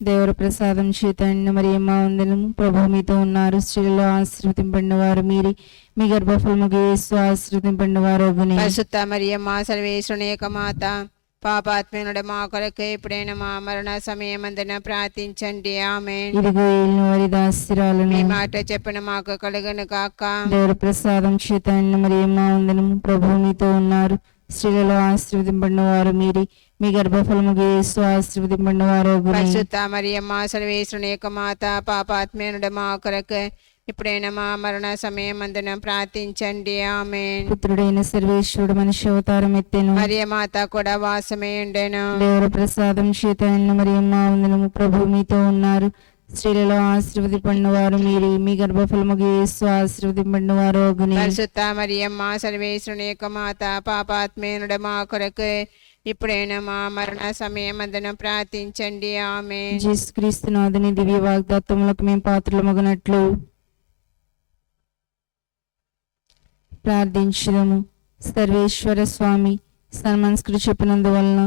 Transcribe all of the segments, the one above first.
దేవర ప్రసాదం చేత నిండిన మరియమ్మ వందనము. ప్రభువు మీతో ఉన్నారు. స్త్రీలలో ఆశీర్వదింపబడిన వారు మీరే. మీ గర్భఫలముగు యేసు ఆశీర్వదింపబడిన వారగునే. పరిశుద్ధ మరియమ్మ సర్వేశ్వరుని యొక్క మాత, పాపాత్మనుడ మా కొరకు ఇప్పుడైనా మా మరణ సమయమందున ప్రార్థించండి. ఆమేన్. ఇదిగో ఏలిన వారి దాస్తిరాలను. మీ మాట చెప్పిన మాకు కలుగును గాక. దేవర ప్రసాదం చేత నిండిన మరియమ్మ వందనము. ప్రభువు మీతో ఉన్నారు. స్త్రీలలో ఆశీర్వదింపబడిన వారు మీరే. మీ గర్భఫలముగు యేసు ఆశీర్వదింపబడిన వారగునే. పరిశుద్ధ మరియమ్మ సర్వేశ్వరుని యొక్క మాత, పాపాత్మనుడ మా కొరకు ఇప్పుడైనా మా మరణ సమయమందున ప్రార్థించండి. ఆమేన్. పుత్రుడైన సర్వేశ్వరుడు మనిషి అవతారం ఎత్తెను. మరియమాత కూడా వాసమే ఉండెను. దేవర ప్రసాదం చేత నిండిన మరియమ్మ వందనము. ప్రభువు మీతో ఉన్నారు. స్త్రీలలో ఆశీర్వదింపబడిన వారు మీరే. మీ గర్భఫలముగు యేసు ఆశీర్వదింపబడిన వారగునే. పరిశుద్ధ మరియమ్మ సర్వేశ్వరుని యొక్క మాత, పాపాత్మనుడ మా కొరకు ఇప్పుడైనా మా మరణ సమయమందున ప్రార్థించండి. ఆమేన్. యేసుక్రీస్తు నాథుని దివ్య వాగ్దాత్తములకు మేము పాత్రలమగునట్లు ప్రార్థించుదము. సర్వేశ్వర స్వామి సన్మనస్కుడు చెప్పినందువలన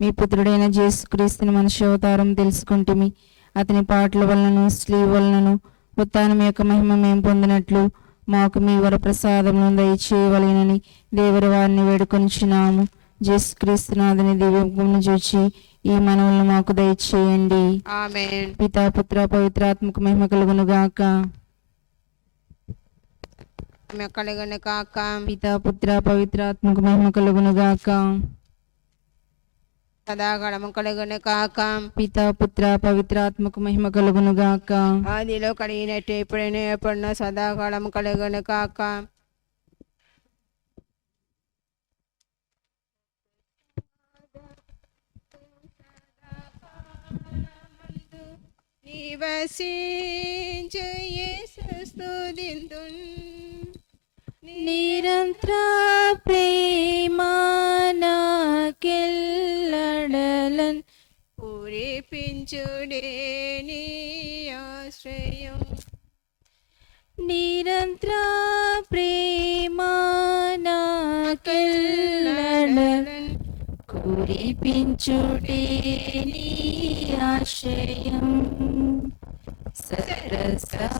మీ పుత్రుడైన యేసుక్రీస్తుని మనిషి అవతారం తెలుసుకుంటుమి. అతని పాటల వలనను స్లీవ వలనను ఉత్థానం యొక్క మహిమ మేము పొందినట్లు మాకు మీ వరప్రసాదమును దయచేయవలెనని దేవుని వారిని వేడుకొనిచున్నాము. యేసుక్రీస్తునాథుని దివ్యమును చూచి ఈ మనవులను మాకు దయచేయండి. ఆమేన్. పితా పుత్ర పవిత్రాత్మకు మహిమ కలుగును గాక. కలుగును కాక. పితా పుత్ర పవిత్రాత్మకు మహిమ కలుగును గాక. సదాగళము కలుగును కాక. పితా పుత్ర పవిత్రాత్మకు మహిమ కలుగును గాక. ఆదిలో కలిగినట్టు ఎప్పుడైనా ఎప్పుడున్న సదాకాలము కలుగును కాక. నివసించు యేసు స్తుతింతున్. నిరంతర ప్రేమానకెల్లడలన్ పూరిపించుడే నీ ఆశ్రయం. నిరంతర ప్రేమానకెల్లడలన్ కురిపించుటే నీ ఆశయం. సరసాగమందు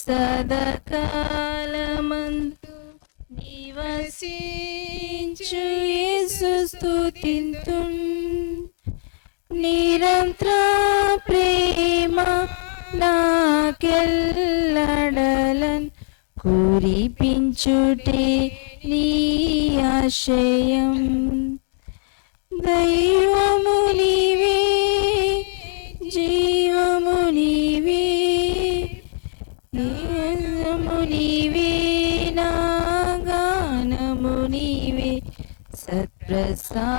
సదాకాలమందు నివసించు యేసు స్తుతింతున్. నిరంతర ప్రేమ నాకెల్లడలన్ కురిపించుటే నీ ఆశయం. దైవము నీవే, జీవము నీవే, జీవము నీవే, నా గానము నీవే. సత్ప్రసాదమందు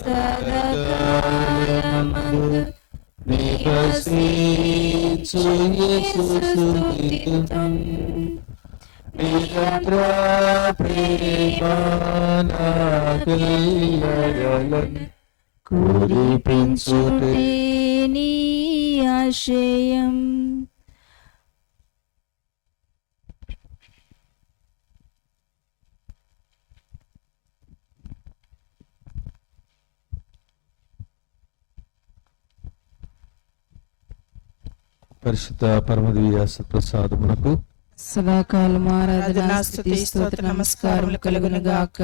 సదాకాలమందు నివసించు యేసు స్తుతింతున్. నిరంతర ప్రేమానకెల్లడలన్ కురిపించుటే నీ ఆశయం. పరిశుద్ధ పరమదివ్య సత్ప్రసాదమునకు సదాకాలం ఆరాధన స్తుతి స్తోత్ర నమస్కారములు కలుగును గాక.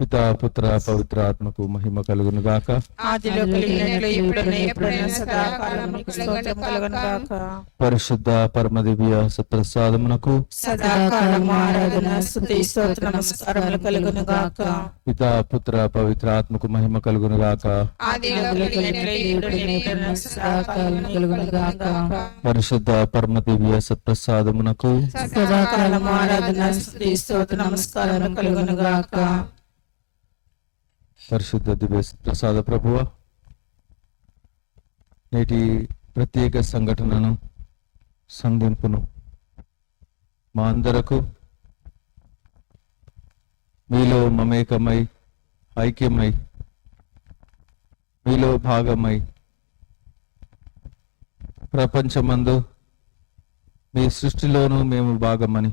పితా పుత్ర పవిత్రాత్మకు మహిమ కలుగును గాక. ఆదిలో కలిగినట్లు ఇప్పుడున్న ఎప్పుడైనా సదాకాలము కలుగును గాక. పరిశుద్ధ పరమదివ్య సత్ప్రసాదమునకు సదాకాలం ఆరాధన స్తుతి స్తోత్ర నమస్కారములు కలుగును గాక. పితా పుత్ర పవిత్రాత్మకు మహిమ కలుగును గాక. ఆదిలో కలిగినట్లు ఇప్పుడున్న ఎప్పుడైనా సదాకాలము కలుగును గాక. పరిశుద్ధ పరమదివ్య సత్ప్రసాదమునకు సదాకాలం ఆరాధన స్తుతి స్తోత్ర నమస్కారములు కలుగును గాక. పరిశుద్ధ దివ్య ప్రసాద ప్రభువ, నేటి ప్రత్యేక సంఘటనను సంధింపును మా అందరకు మీలో మమేకమై ఐక్యమై మీలో భాగమై ప్రపంచమందు మీ సృష్టిలోనూ మేము భాగమని,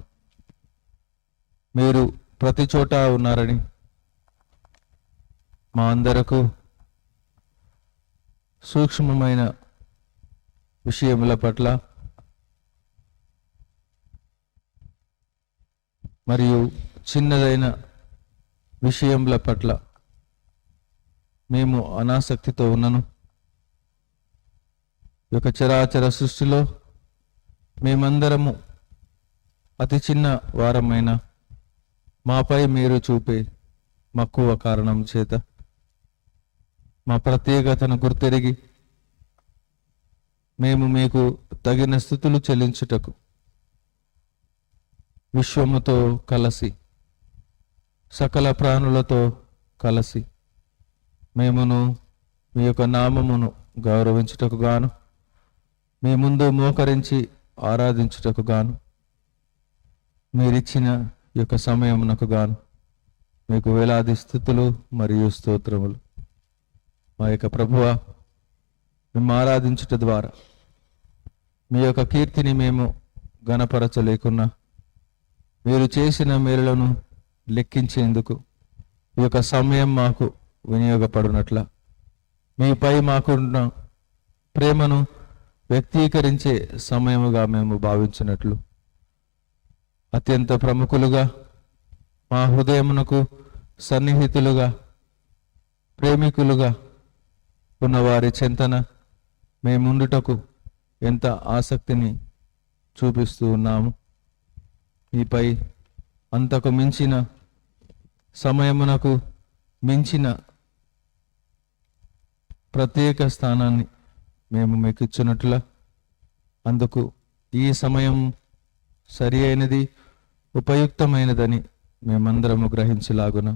మీరు ప్రతి చోట ఉన్నారని మా అందరకు సూక్ష్మమైన విషయముల పట్ల మరియు చిన్నదైన విషయముల పట్ల మేము అనాసక్తితో ఉన్నను. ఈ యొక్క చరాచర సృష్టిలో మేమందరము అతి చిన్న వారమైన మాపై మీరు చూపే మక్కువ కారణం చేత మా ప్రత్యేకతను గుర్తెరిగి మేము మీకు తగిన స్థుతులు చెల్లించుటకు విశ్వముతో కలసి సకల ప్రాణులతో కలసి మేమును మీ యొక్క నామమును గౌరవించుటకు గాను మీ ముందు మోకరించి ఆరాధించుటకు గాను మీరిచ్చిన ఈ యొక్క సమయమునకు గాను మీకు వేలాది స్థుతులు మరియు స్తోత్రములు. మా యొక్క ప్రభువా, మేము ఆరాధించుట ద్వారా మీ యొక్క కీర్తిని మేము గణపరచలేకున్నా మీరు చేసిన మేలులను లెక్కించేందుకు ఈ యొక్క సమయం మాకు వినియోగపడినట్ల మీపై మాకున్న ప్రేమను వ్యక్తీకరించే సమయముగా మేము భావించినట్లు అత్యంత ప్రముఖులుగా మా హృదయమునకు సన్నిహితులుగా ప్రేమికులుగా ఉన్నవారి చెంతన మేముండుటకు ఎంత ఆసక్తిని చూపిస్తూ ఉన్నాము. మీపై అంతకు మించిన సమయమునకు మించిన ప్రత్యేక స్థానాన్ని మేము మీకు ఇచ్చినట్ల అందుకు ఈ సమయం సరి అయినది, ఉపయుక్తమైనదని మేమందరము గ్రహించలాగున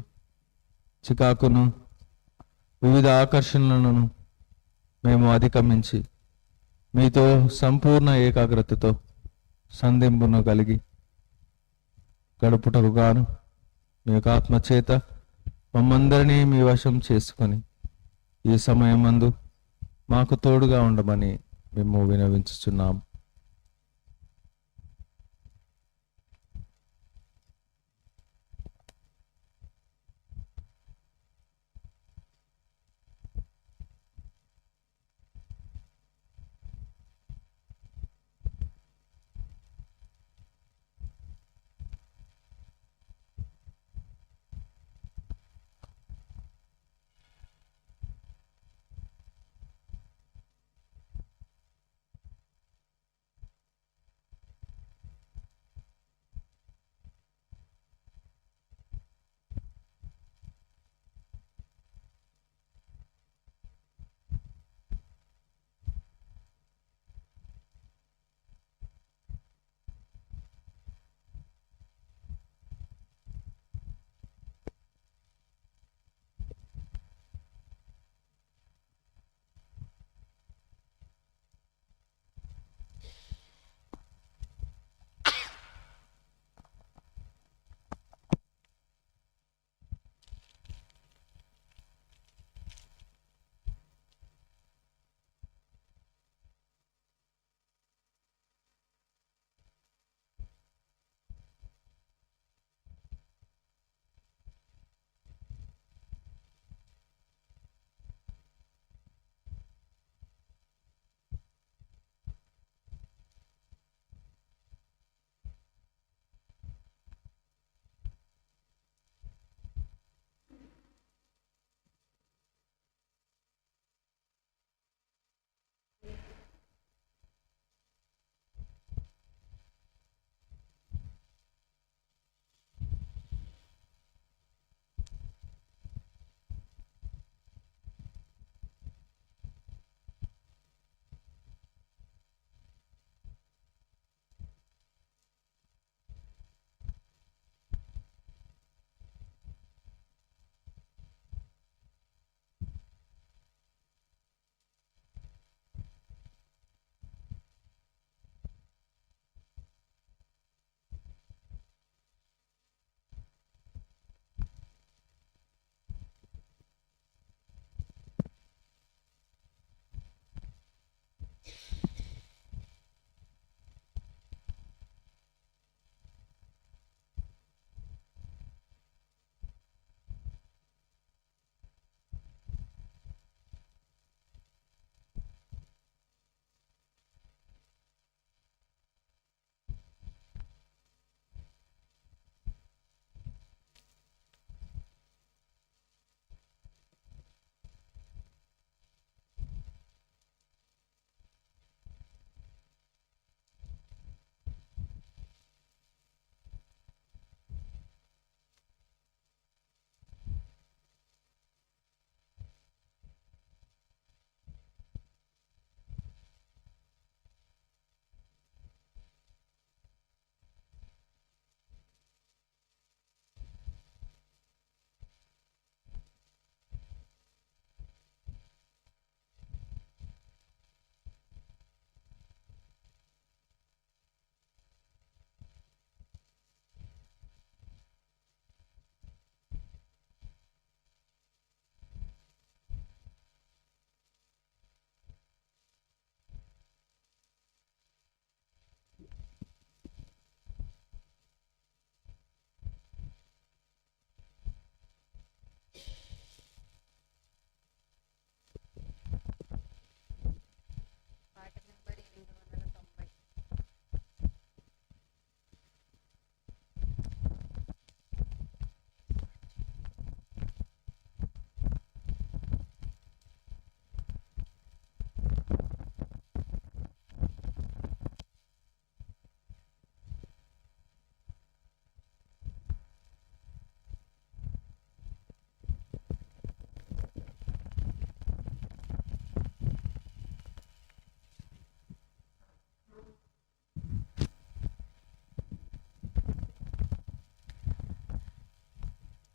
చికాకును వివిధ ఆకర్షణలను మేము అధిగమించి మీతో సంపూర్ణ ఏకాగ్రతతో సంధింపును కలిగి గడుపుటకు గాను మీ యొక్క ఆత్మ చేత మమ్మందరినీ మీ వశం చేసుకొని ఈ సమయమందు మాకు తోడుగా ఉండమని మేము వినవించుచున్నాం.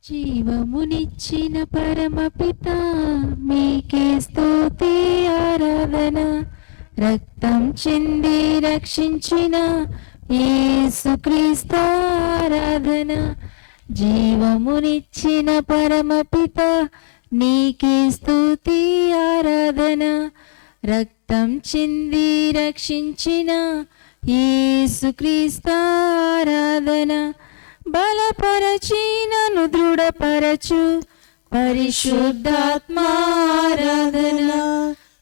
జీవమునిచ్చిన పరమపిత మీకే స్తుతి ఆరాధన. రక్తం చెంది రక్షించిన యేసుక్రీస్తు ఆరాధన. జీవమునిచ్చిన పరమపిత నీకే స్తుతి ఆరాధన. రక్తం చెంది రక్షించిన యేసుక్రీస్తు ఆరాధన. బలపరచి నన్ను దృఢపరచు పరిశుద్ధాత్మ ఆరాధన.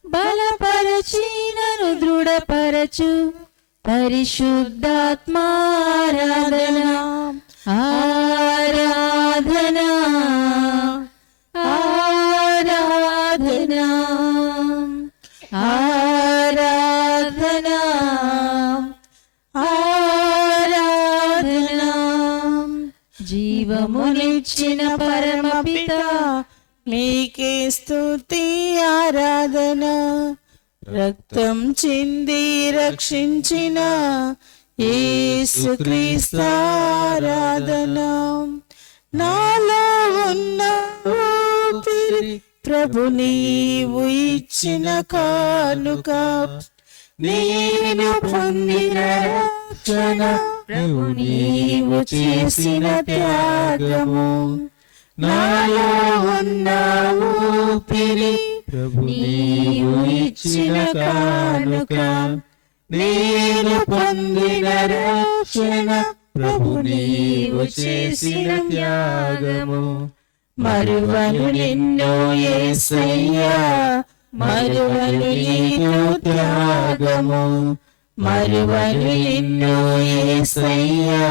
బలపరచి నన్ను దృఢపరచు పరిశుద్ధాత్మ ఆరాధన. ఆరాధన ఆరాధన ఆరాధన ఆరాధన. జీవమునిచ్చిన పరమపిత నీకే స్తుతి ఆరాధన. రక్తం చింది రక్షించిన యేసుక్రీస్తు ఆరాధన. నాలో ఉన్న ఊపిరి ప్రభు నీవు ఇచ్చిన కానుక. నేను పొందిన రక్షణ ప్రభు నీవు చేసిన త్యాగము. నాలో ఉన్న ఊపిరి ప్రభు నీవు ఇచ్చిన కానుక. నేను పొందిన రక్షణ ప్రభు నీవు చేసిన త్యాగము. మరువను నిన్ను యేసయ్యా, మరువను నీకు త్యాగము. మరువను నిన్ను యేసయ్యా,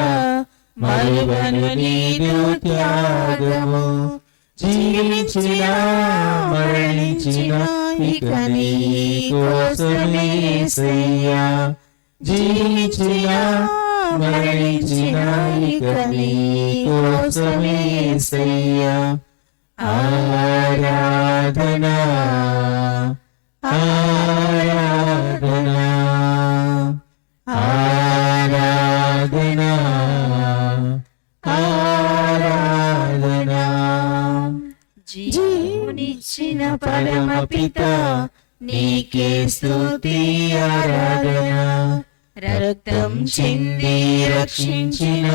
మరువను నీకు త్యాగము. జీవించిన మరణించిన ఇక నీ కోసమే యేసయ్యా. జీవించిన మరణించిన ఇక నీ కోసమే యేసయ్యా. ఆరాధన ఆరాధన ఆరాధన ఆరాధన. జీవమునిచ్చిన పరమపిత నీకే స్తుతి ఆరాధన. రక్తం చింది రక్షించిన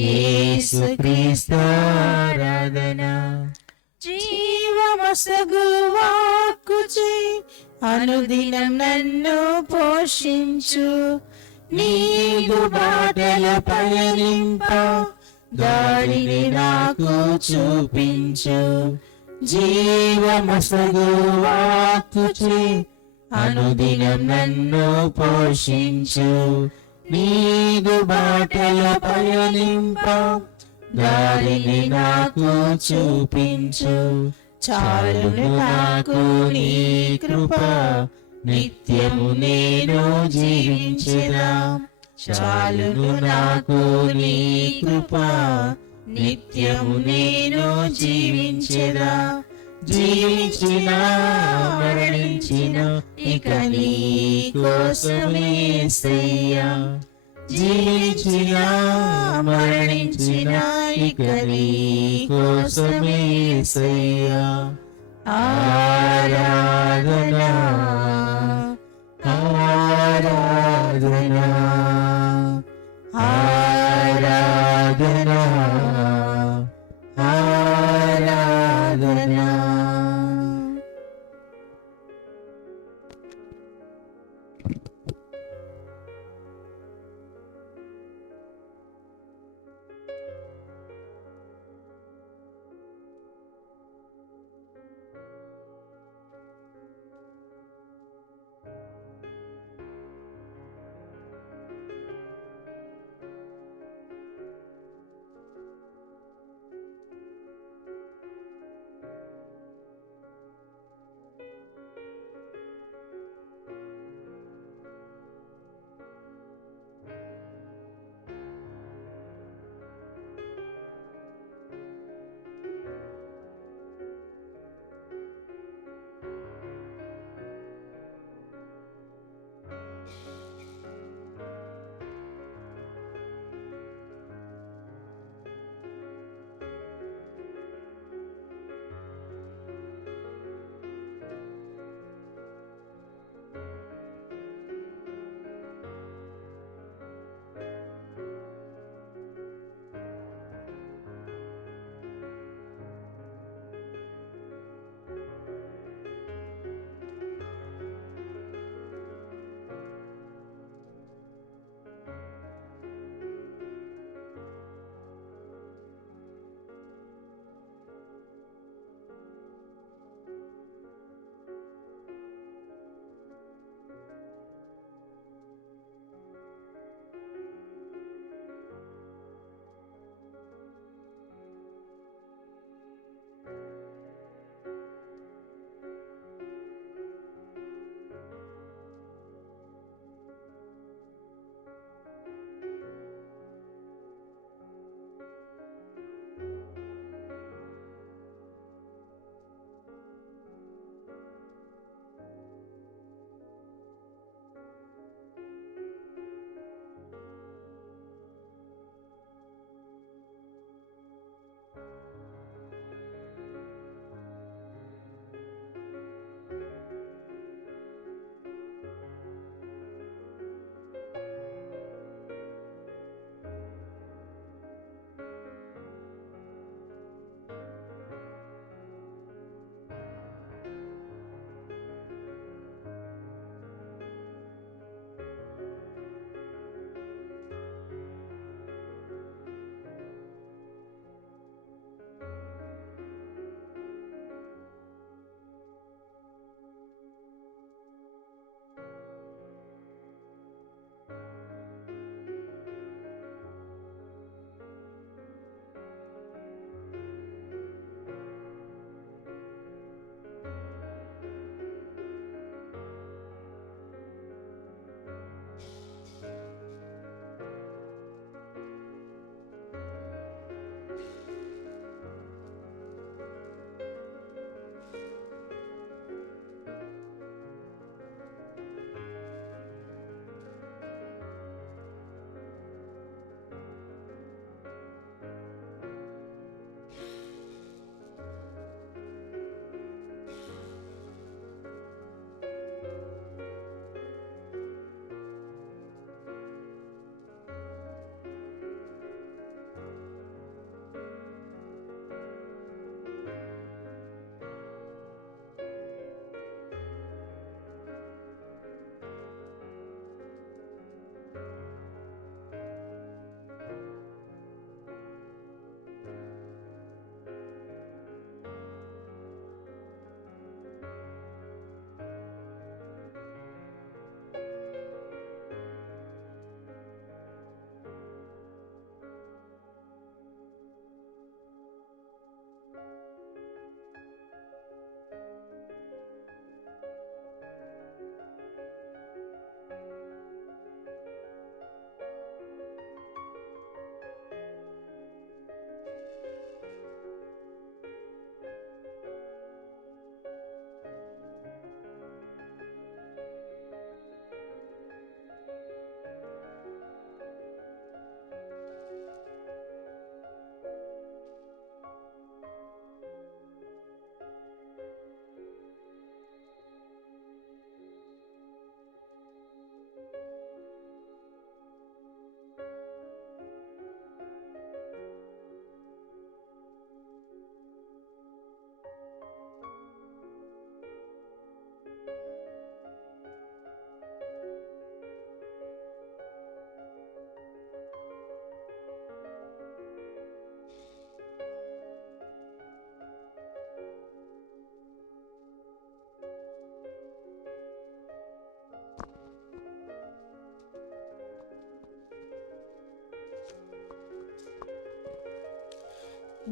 యేసుక్రీస్తు ఆరాధన. జీవమసగు వాక్కుచే అనుదినం నన్ను పోషించు. నీదు బాటల పయనింప దారిని నాకు చూపించు. జీవమసగు వాక్కుచే అనుదినం నన్ను పోషించు. నీదు బాటల పయనింప దారిని నాకు చూపించు. చాలును నాకు నీ కృప, నిత్యము నేను జీవించెదా. చాలును నాకు నీ కృప, నిత్యము నేను జీవించెదా. జీవించిన మరణించిన ఇక నీ కోసమే యేసయ్యా. జీవించిన మరణించిన ఇక నీ కోసమే యేసయ్యా. ఆరాధన ఆరాధన ఆరాధన ఆరాధన.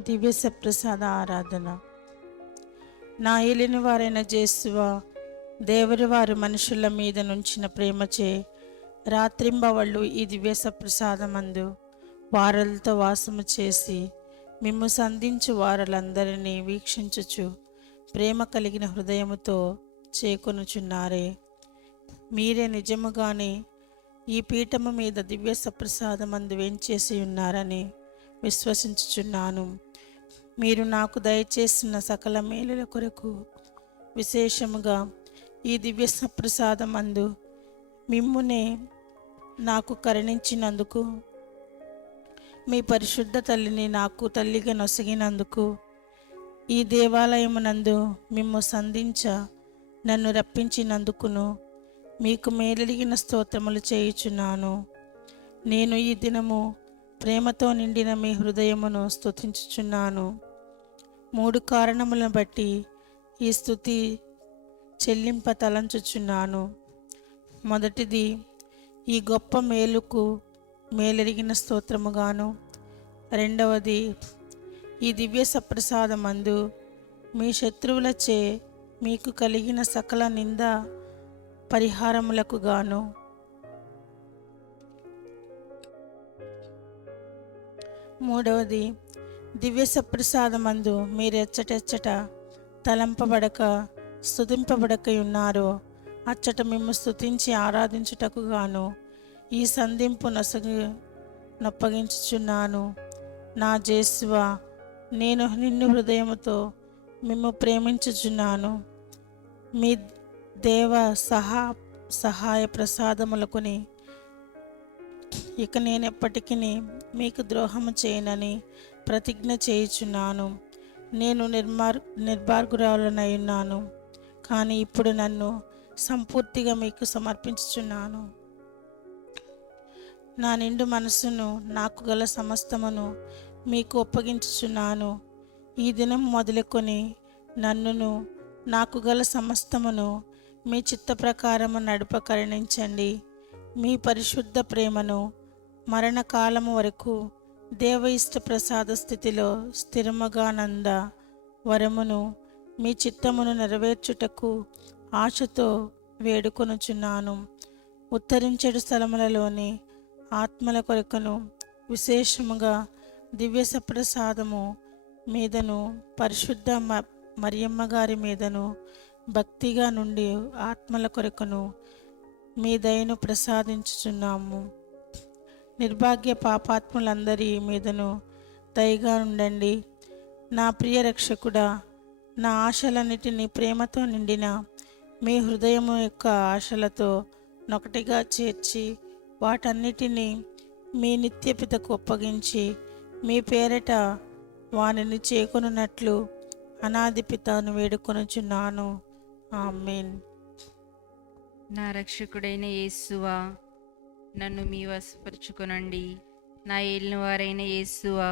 దివ్య సప్రసాద ఆరాధన. నా ఏలిన వారైన జేసువా, దేవరి వారు మనుషుల మీద నుంచిన ప్రేమచే రాత్రింబవళ్ళు ఈ దివ్య సప్రసాదమందు వారలతో వాసము చేసి మిమ్ము సంధించు వారలందరినీ వీక్షించుచు ప్రేమ కలిగిన హృదయముతో చేకొనుచున్నారే. మీరే నిజముగానే ఈ పీఠము మీద దివ్య సప్రసాదమందు వేంచేసి ఉన్నారని విశ్వసించుచున్నాను. మీరు నాకు దయచేసిన సకల మేలుల కొరకు విశేషముగా ఈ దివ్య సప్రసాదమందు మిమ్మునే నాకు కరుణించినందుకు, మీ పరిశుద్ధ తల్లిని నాకు తల్లిగా నొసగినందుకు, ఈ దేవాలయమునందు మిమ్ము సంధించ నన్ను రప్పించినందుకును మీకు మేలడిగిన స్తోత్రములు చేయుచున్నాను. నేను ఈ దినము ప్రేమతో నిండిన మీ హృదయమును స్తుతించుచున్నాను. 3 కారణములను బట్టి ఈ స్తుతి చెల్లింప తలంచుచున్నాను. మొదటిది, ఈ గొప్ప మేలుకు మేలెరిగిన స్తోత్రముగాను. రెండవది, ఈ దివ్య సప్రసాదమందు మీ శత్రువులచే మీకు కలిగిన సకల నింద పరిహారములకు గాను. మూడవది, దివ్య సప్రసాదమందు మీరెచ్చటెచ్చట తలంపబడక స్తుతింపబడక ఉన్నారో అచ్చట మిమ్ము స్తుతించి ఆరాధించుటకు గాను ఈ సంధింపు నొప్పగించుచున్నాను. నా జేసువా, నేను నిన్ను హృదయముతో మిమ్ము ప్రేమించుచున్నాను. మీ దేవ సహాయ ప్రసాదములకుని ఇక నేనెప్పటికీ మీకు ద్రోహము చేయనని ప్రతిజ్ఞ చేయుచున్నాను. నేను నిర్భార్గురాలనై ఉన్నాను, కానీ ఇప్పుడు నన్ను సంపూర్తిగా మీకు సమర్పించుచున్నాను. నా నిండు మనసును, నాకు గల సమస్తమును మీకు ఒప్పగించుచున్నాను. ఈ దినం మొదలుకొని నన్నును, నాకు గల సమస్తమును మీ చిత్త ప్రకారము నడుప కరుణించండి. మీ పరిశుద్ధ ప్రేమను మరణకాలము వరకు దేవ ఇష్ట ప్రసాద స్థితిలో స్థిరముగానంద వరమును మీ చిత్తమును నెరవేర్చుటకు ఆశతో వేడుకొనుచున్నాను. ఉత్తరించెడు స్థలములలోని ఆత్మల కొరకును విశేషముగా దివ్య సప్రసాదము మీదను పరిశుద్ధ మరియమ్మ గారి మీదను భక్తిగా నుండి ఆత్మల కొరకును మీ దయను ప్రసాదించుచున్నాము. నిర్భాగ్య పాపాత్ములందరి మీదను దయగా ఉండండి. నా ప్రియ రక్షకుడా, నా ఆశలన్నిటినీ ప్రేమతో నిండిన మీ హృదయము యొక్క ఆశలతో నొకటిగా చేర్చి వాటన్నిటినీ మీ నిత్యపితకు ఒప్పగించి మీ పేరట వానిని చేకొనున్నట్లు అనాది పితను వేడుకొనుచున్నాను. ఆమేన్. నా రక్షకుడైన యేసువా, నన్ను మీ వశపరుచుకొనండి. నా ఏలిన వారైన యేసువా,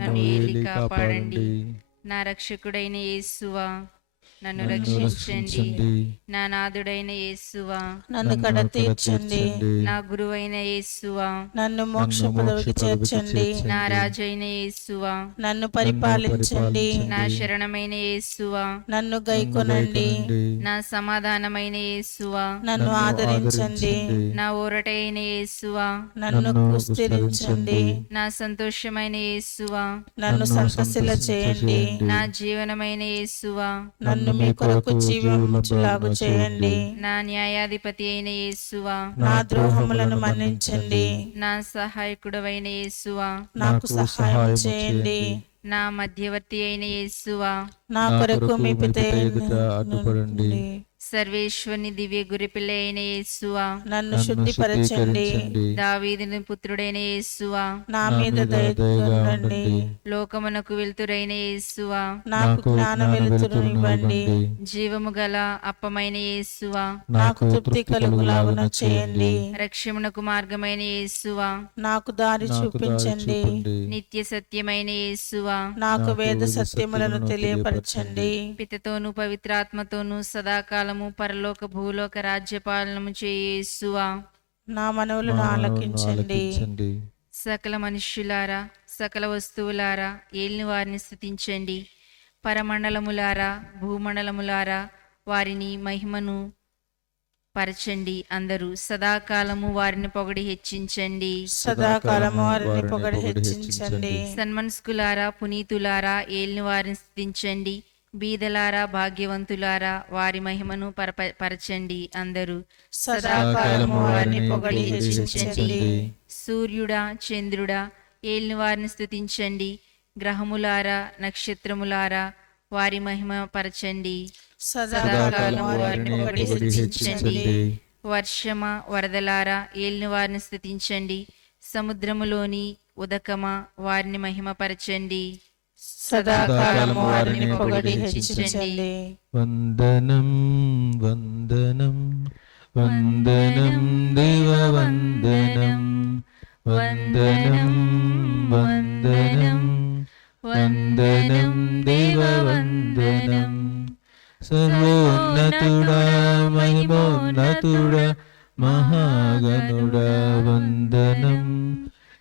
నన్ను ఏలి కాపాడండి. నా రక్షకుడైన యేసువా, నన్ను రక్షించండి. నా నాథుడైన యేసువా, నన్ను కడతీర్చండి. నా గురువైన యేసువా, నన్ను మోక్ష పదవికి చేర్చండి. నా రాజైన యేసువా, నన్ను పరిపాలించండి. నా శరణమైన యేసువా, నన్ను గైకొనండి. నా సమాధానమైన యేసువా, నన్ను ఆదరించండి. నా ఊరటైన యేసువా, నన్ను కుస్తీరించండి. నా సంతోషమైన యేసువా, నన్ను సంతసిల చేయండి. నా జీవనమైన యేసువా, నన్ను మీ కొరకు జీవములాగు చేయండి. నా న్యాయాధిపతి అయిన యేసువా, నా ద్రోహములను మన్నించండి. నా సహాయకుడవైన యేసువా, నాకు సహాయం చేయండి. నా మధ్యవర్తి అయిన యేసువా, నా కొరకు మీ పిత అడ్డుపడండి. సర్వేశ్వరుని దివ్య గురిపిల్ల అయిన యేసువా, నన్ను శుద్ధిపరచండి. దావీదుని పుత్రుడైన యేసువా, నా మీద దయగా ఉండండి. లోకమునకు వెలుతురైన యేసువా, నాకు జ్ఞాన వెలుతురునివ్వండి. జీవము గల అప్పమైన యేసువా, నాకు తృప్తి కలుగులాగున చేయండి. రక్షమునకు మార్గమైన యేసువా, నాకు దారి చూపించండి. నిత్య సత్యమైన యేసువా, నాకు వేద సత్యములను తెలియపరచండి. పితతోను పవిత్రాత్మతోను సదాకాలము పరలోక భూలోక రాజ్యపాలనము చేయ యేసువా, నా మనవులను ఆలకించండి. సకల మనుష్యులారా సకల వస్తువులారా ఏలిన వారిని స్తుతించండి. పరమండలములారా భూమండలములారా వారిని మహిమను పరచండి. అందరూ సదాకాలము వారిని పొగడి హెచ్చించండి. సదాకాలము వారిని పొగడి హెచ్చించండి. సన్మనస్కులారా పునీతులారా ఏలిన వారిని స్తుతించండి. బీదలారా భాగ్యవంతులారా వారి మహిమను పరచండి. అందరూ సదాకాలము వారిని పొగడి హెచ్చించండి. సూర్యుడా చంద్రుడా ఏలిన వారిని స్తుతించండి. గ్రహములారా నక్షత్రములారా వారి మహిమ పరచండి. సదాకాలము వారిని పొగడి హెచ్చించండి. వర్షమా వరదలారా ఏలిన వారిని స్తుతించండి. సముద్రములోని ఉదకమా వారిని మహిమపరచండి. సదాకాలము వారిని పొగడి హెచ్చించండి. వందనం వందనం వందనం దేవ వందనం వందనం వందనం వందనం దేవ వందనం. సర్వోన్నతుడా మహిమోన్నతుడా మహాగణుడా వందనం.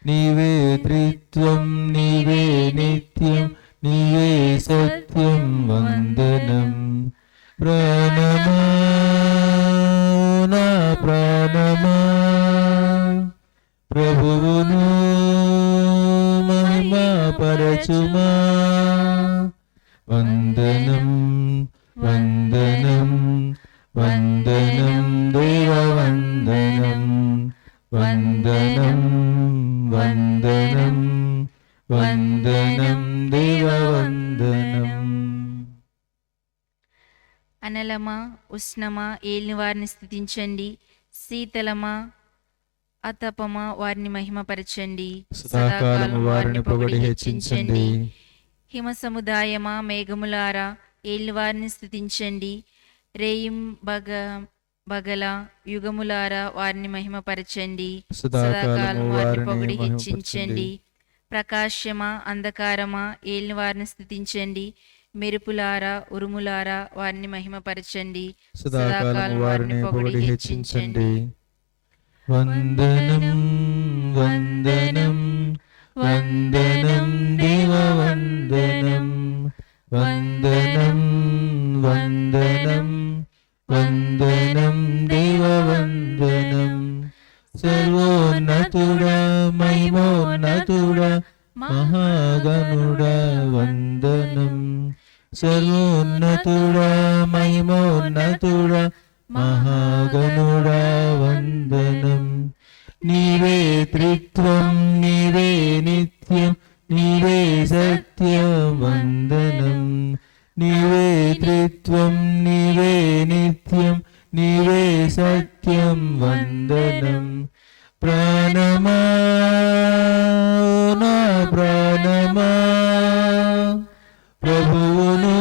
నీవే త్రిత్వం నీవే నిత్యం నీవే సత్యం వందనం. ప్రాణమా నా ప్రాణమా ప్రభువును మహిమ పరచుమా. వందనం వందనం వందనం దేవ వందనం వందనం వందనం వందనం దేవ వందనం. అనలమా ఉష్ణమా ఏలిన వారిని స్తుతించండి. శీతలమా అతపమా వారిని మహిమపరచండి. సదాకాలము వారిని పొగడి హెచ్చించండి. హిమ సముదాయమా మేఘములారా ఏలిన వారిని స్తుతించండి. రేయిం బగల యుగములారా వారిని మహిమపరచండి. సదాకాలం వారిని పొగడి హెచ్చించండి. ప్రకాశమా అంధకారమా ఏలిన వారిని స్తుతించండి. మెరుపులారా ఉరుములారా వారిని మహిమపరచండి. సదాకాలం వారిని పొగడి హెచ్చించండి. వందనం వందనం వందనం దేవ వందనం వందనం వందనం వందనం దేవ వందనం. సర్వోన్నతుడా మహిమోన్నతుడా మహాగణుడా వందనం. సర్వోన్నతుడా మహిమోన్నతుడా మహాగణుడా వందనం. నీవే త్రిత్వం నీవే నిత్యం నీవే సత్యం వందనం. నీవే త్రిత్వం నీవే నిత్యం నీవే సత్యం వందనం. ప్రాణమా నా ప్రాణమా ప్రభువును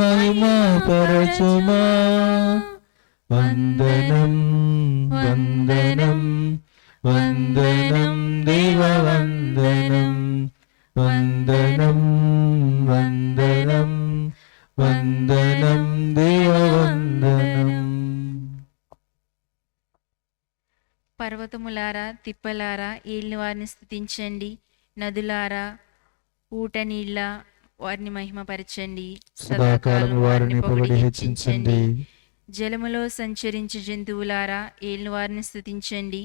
మహిమ పరచుమా. వందనం వందనం వందనం దేవ వందనం వందనం వందనం వందనం దేవ వందనం. పర్వతములారా తిప్పలారా ఏలిన వారిని స్తుతించండి. నదులారా ఊట నీళ్ళ వారిని మహిమపరచండి. సదాకాలం వారిని పొగడి హెచ్చించండి. జలములో సంచరించు జంతువులారా ఏలిన వారిని స్తుతించండి.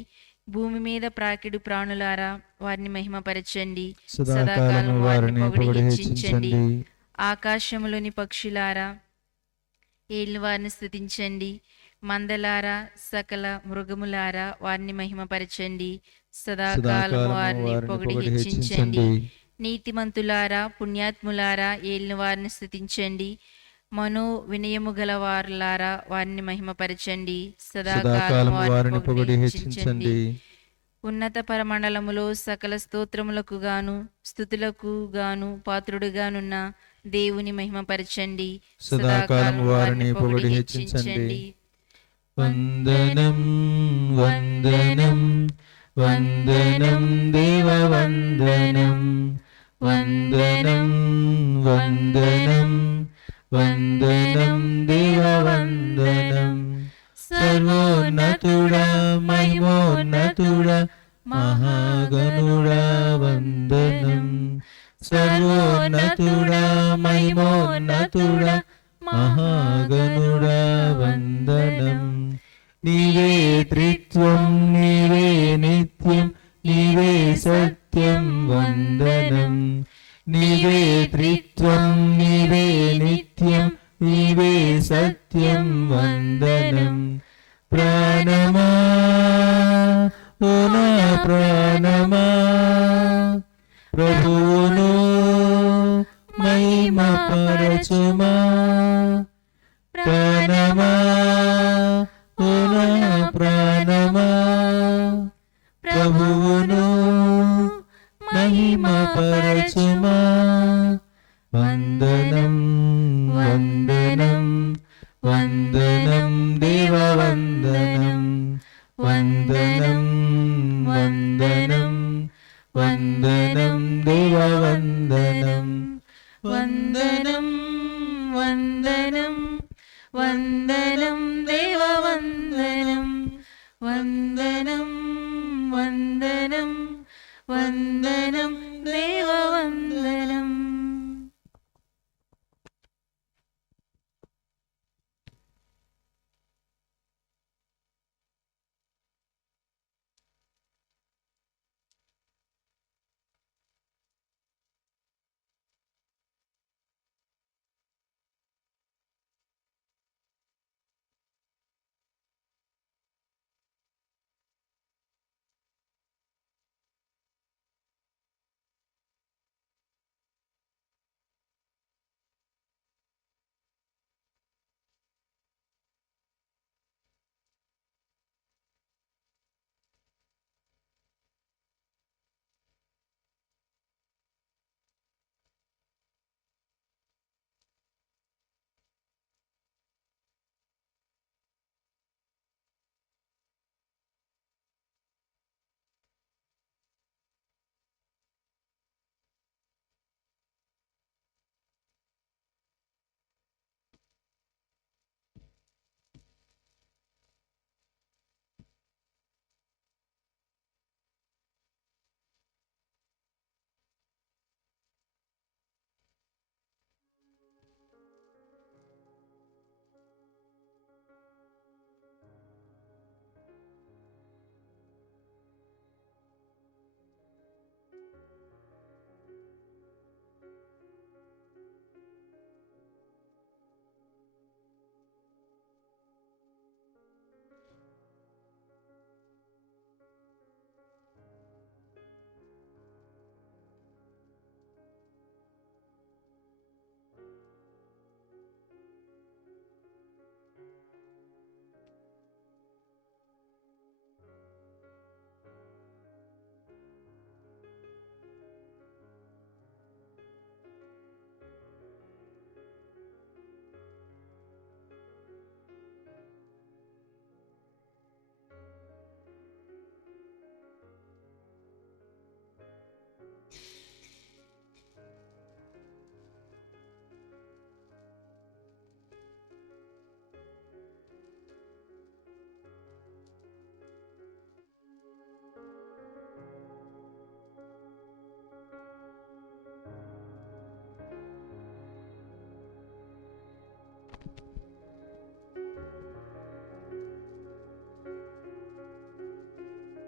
భూమి మీద ప్రాకిడు ప్రాణులారా వారిని మహిమపరచండి. సదాకాలం వారిని పొగడి హెచ్చించండి. ఆకాశములోని పక్షులారా ఏలిన వారిని స్తుతించండి. మందలారా సకల మృగములారా వారిని మహిమపరచండి. సదాకాలం వారిని పొగడి హెచ్చించండి. నీతిమంతులారా పుణ్యాత్ములారా ఏలిన వారిని స్తుతించండి. మనో వినయము గల వారులారా వారిని మహిమపరచండి. సదాకాలం వారిని పొగడి హెచ్చించండి. ఉన్నత పరమండలములో సకల స్తోత్రములకు గాను స్తుతులకు గాను పాత్రుడుగానున్న దేవుని మహిమపరచండి. సదాకాలం వారిని పొగడి హెచ్చించండి. వందనం వందనం వందనం దేవ వందనం వందనం వందనం వందనం దేవ వందనం. సర్వోన్నతుడా మహిమోన్నతుడా మహాగణుడా వందనం. సర్వోన్నతుడా మహిమోన్నతుడా మహాగణుడా వందనం. నీవే త్రిత్వం నీవే నిత్యం నీవే సత్యం వందనం. నీవే త్రిత్వం నీవే నిత్యం నీవే సత్యం వందనం. ప్రాణమా ఓ నా ప్రాణమా ప్రభువును మహిమ పరచుమా. ప్రాణమా ఓ నా ప్రాణమా ప్రభువును మహిమ పరచుమా. వందనం వందనం వందనం దేవ వందనం. వందనం వందనం వందనం దేవ వందనం. వందనం వందనం వందనం దేవ వందనం. వందనం వందనం వందనం దేవ వందనం.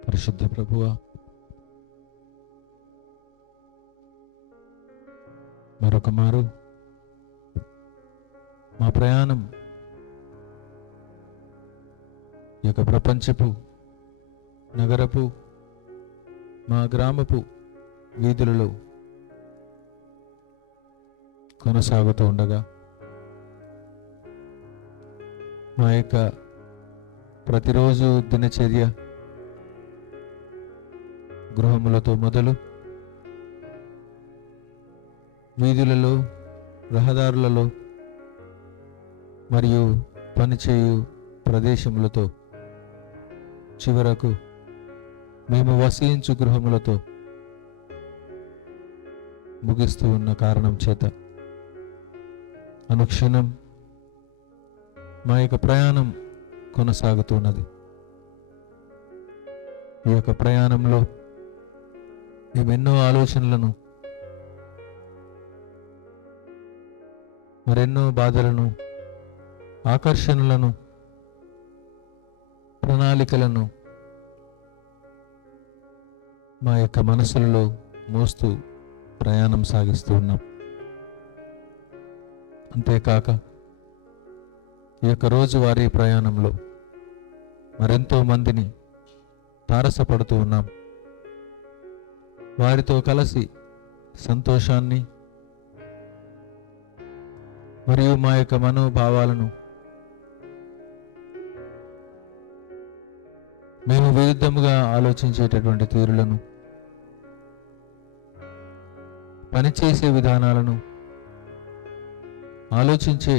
పరిశుద్ధ ప్రభువా, మరొక మారు మా ప్రయాణం ఈ యొక్క ప్రపంచపు నగరపు మా గ్రామపు వీధులలో కొనసాగుతూ ఉండగా మా యొక్క ప్రతిరోజు దినచర్య గృహములతో మొదలు వీధులలో, రహదారులలో మరియు పనిచేయు ప్రదేశములతో చివరకు మేము వసించు గృహములతో ముగిస్తూ ఉన్న కారణం చేత అనుక్షణం మా యొక్క ప్రయాణం కొనసాగుతున్నది. ఈ యొక్క ప్రయాణంలో మేము ఎన్నో ఆలోచనలను, మరెన్నో బాధలను, ఆకర్షణలను, ప్రణాళికలను మా యొక్క మనసులలో మోస్తూ ప్రయాణం సాగిస్తూ ఉన్నాం. అంతేకాక ఈ యొక్క రోజువారీ ప్రయాణంలో మరెంతో మందిని తారసపడుతూ ఉన్నాం. వారితో కలిసి సంతోషాన్ని మరియు మా యొక్క మనోభావాలను మేము విరుద్ధముగా ఆలోచించేటటువంటి తీరులను, పనిచేసే విధానాలను, ఆలోచించే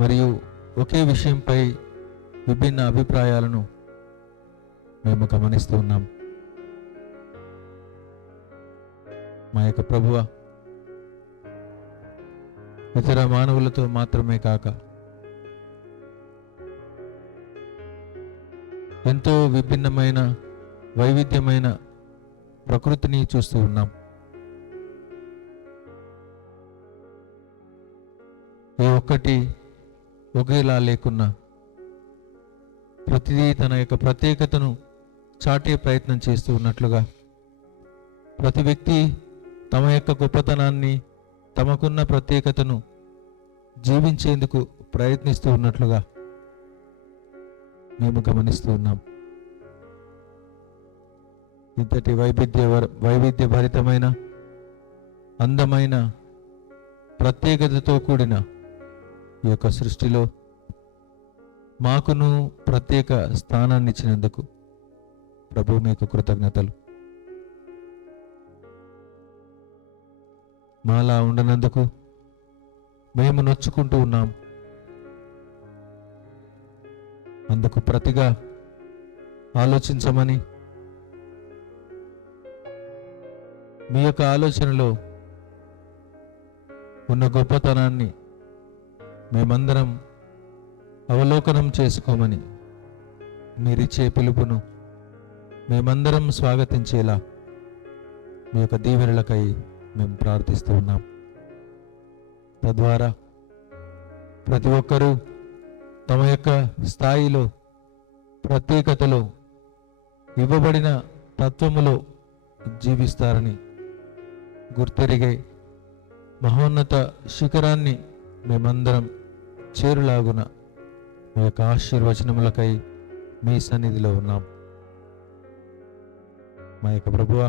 మరియు ఒకే విషయంపై విభిన్న అభిప్రాయాలను మేము గమనిస్తూ ఉన్నాం. మా యొక్క ప్రభువా, ఇతర మానవులతో మాత్రమే కాక ఎంతో విభిన్నమైన, వైవిధ్యమైన ప్రకృతిని చూస్తూ ఉన్నాం. ఏ ఒక్కటి ఒకేలా లేకున్నా ప్రతిదీ తన యొక్క ప్రత్యేకతను చాటే ప్రయత్నం చేస్తూ ఉన్నట్లుగా, ప్రతి వ్యక్తి తమ యొక్క గొప్పతనాన్ని, తమకున్న ప్రత్యేకతను జీవించేందుకు ప్రయత్నిస్తూ ఉన్నట్లుగా మేము గమనిస్తూ ఉన్నాం. ఇంతటి వైవిధ్యభరితమైన, అందమైన, ప్రత్యేకతతో కూడిన ఈ యొక్క సృష్టిలో మాకును ప్రత్యేక స్థానాన్ని ఇచ్చినందుకు ప్రభు మీకు కృతజ్ఞతలు. మాలా ఉండనందుకు మేము నొచ్చుకుంటూ ఉన్నాం. అందుకు ప్రతిగా ఆలోచించమని, మీ యొక్క ఆలోచనలో ఉన్న గొప్పతనాన్ని మేమందరం అవలోకనం చేసుకోమని మీరిచ్చే పిలుపును మేమందరం స్వాగతించేలా మీ యొక్క దీవెనలకై మేము ప్రార్థిస్తూ ఉన్నాం. తద్వారా ప్రతి ఒక్కరూ తమ యొక్క స్థాయిలో, ప్రత్యేకతలో, ఇవ్వబడిన తత్వములో జీవిస్తారని గుర్తెరిగే మహోన్నత శిఖరాన్ని మేమందరం చేరులాగున మీ యొక్క ఆశీర్వచనములకై మీ సన్నిధిలో ఉన్నాం. మా యొక్క ప్రభువా,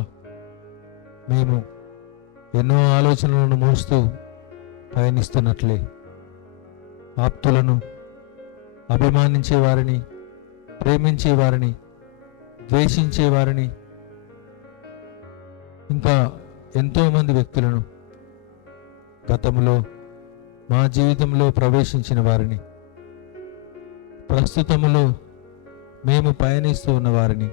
మేము ఎన్నో ఆలోచనలను మోస్తూ పయనిస్తున్నట్లే ఆప్తులను, అభిమానించే వారిని, ప్రేమించే వారిని, ద్వేషించే వారిని, ఇంకా ఎంతోమంది వ్యక్తులను, గతంలో మా జీవితంలో ప్రవేశించిన వారిని, ప్రస్తుతములో మేము పయనిస్తూ ఉన్న వారిని,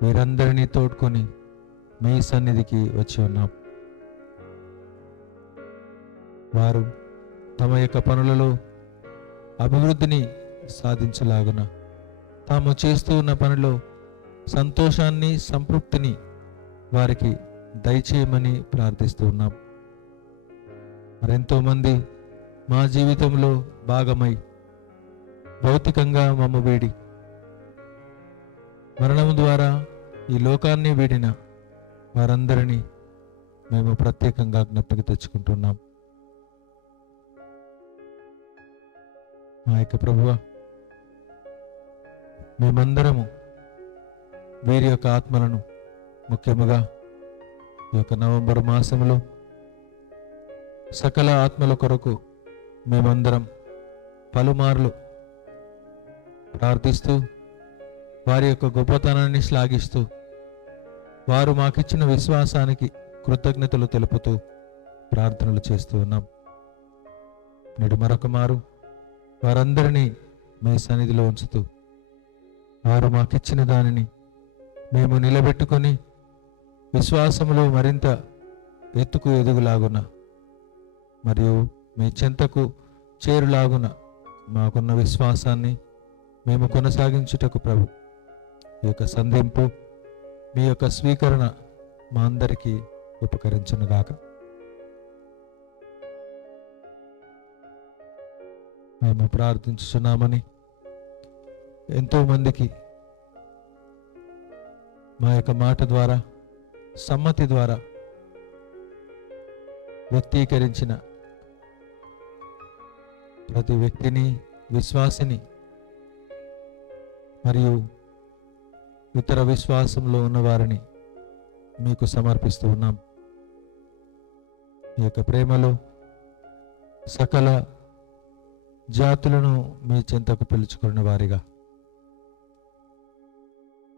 వీరందరినీ తోడ్కొని మీ సన్నిధికి వచ్చి ఉన్నాం. వారు తమ యొక్క పనులలో అభివృద్ధిని సాధించలాగున, తాము చేస్తూ ఉన్న పనిలో సంతోషాన్ని, సంతృప్తిని వారికి దయచేయమని ప్రార్థిస్తూ ఉన్నాం. మరెంతోమంది మా జీవితంలో భాగమై భౌతికంగా మమ్మ వీడి మరణము ద్వారా ఈ లోకాన్ని వీడిన వారందరినీ మేము ప్రత్యేకంగా జ్ఞప్తికి తెచ్చుకుంటున్నాం. మా యొక్క ప్రభువా, మేమందరము వీరి యొక్క ఆత్మలను, ముఖ్యముగా ఈ యొక్క నవంబర్ మాసంలో సకల ఆత్మల కొరకు మేమందరం పలుమార్లు ప్రార్థిస్తూ, వారి యొక్క గొప్పతనాన్ని శ్లాఘిస్తూ, వారు మాకిచ్చిన విశ్వాసానికి కృతజ్ఞతలు తెలుపుతూ ప్రార్థనలు చేస్తూ ఉన్నాం. నేడు మరొక మారు వారందరినీ మీ సన్నిధిలో ఉంచుతూ, వారు మాకిచ్చిన దానిని మేము నిలబెట్టుకొని విశ్వాసములో మరింత ఎత్తుకు ఎదుగులాగున, మరియు మీ చెంతకు చేరులాగున మాకున్న విశ్వాసాన్ని మేము కొనసాగించుటకు ప్రభు ఈ యొక్క సంధింపు మీ యొక్క స్వీకరణ మా అందరికీ ఉపకరించునుగాక. మేము ప్రార్థించుచున్నామని ఎంతోమందికి మా యొక్క మాట ద్వారా సమ్మతి ద్వారా వ్యక్తీకరించిన ప్రతి వ్యక్తిని, విశ్వాసిని మరియు ఇతర విశ్వాసంలో ఉన్నవారిని మీకు సమర్పిస్తూ ఉన్నాం. ఈ యొక్క ప్రేమలో సకల జాతులను మీ చెంతకు పిలుచుకున్న వారిగా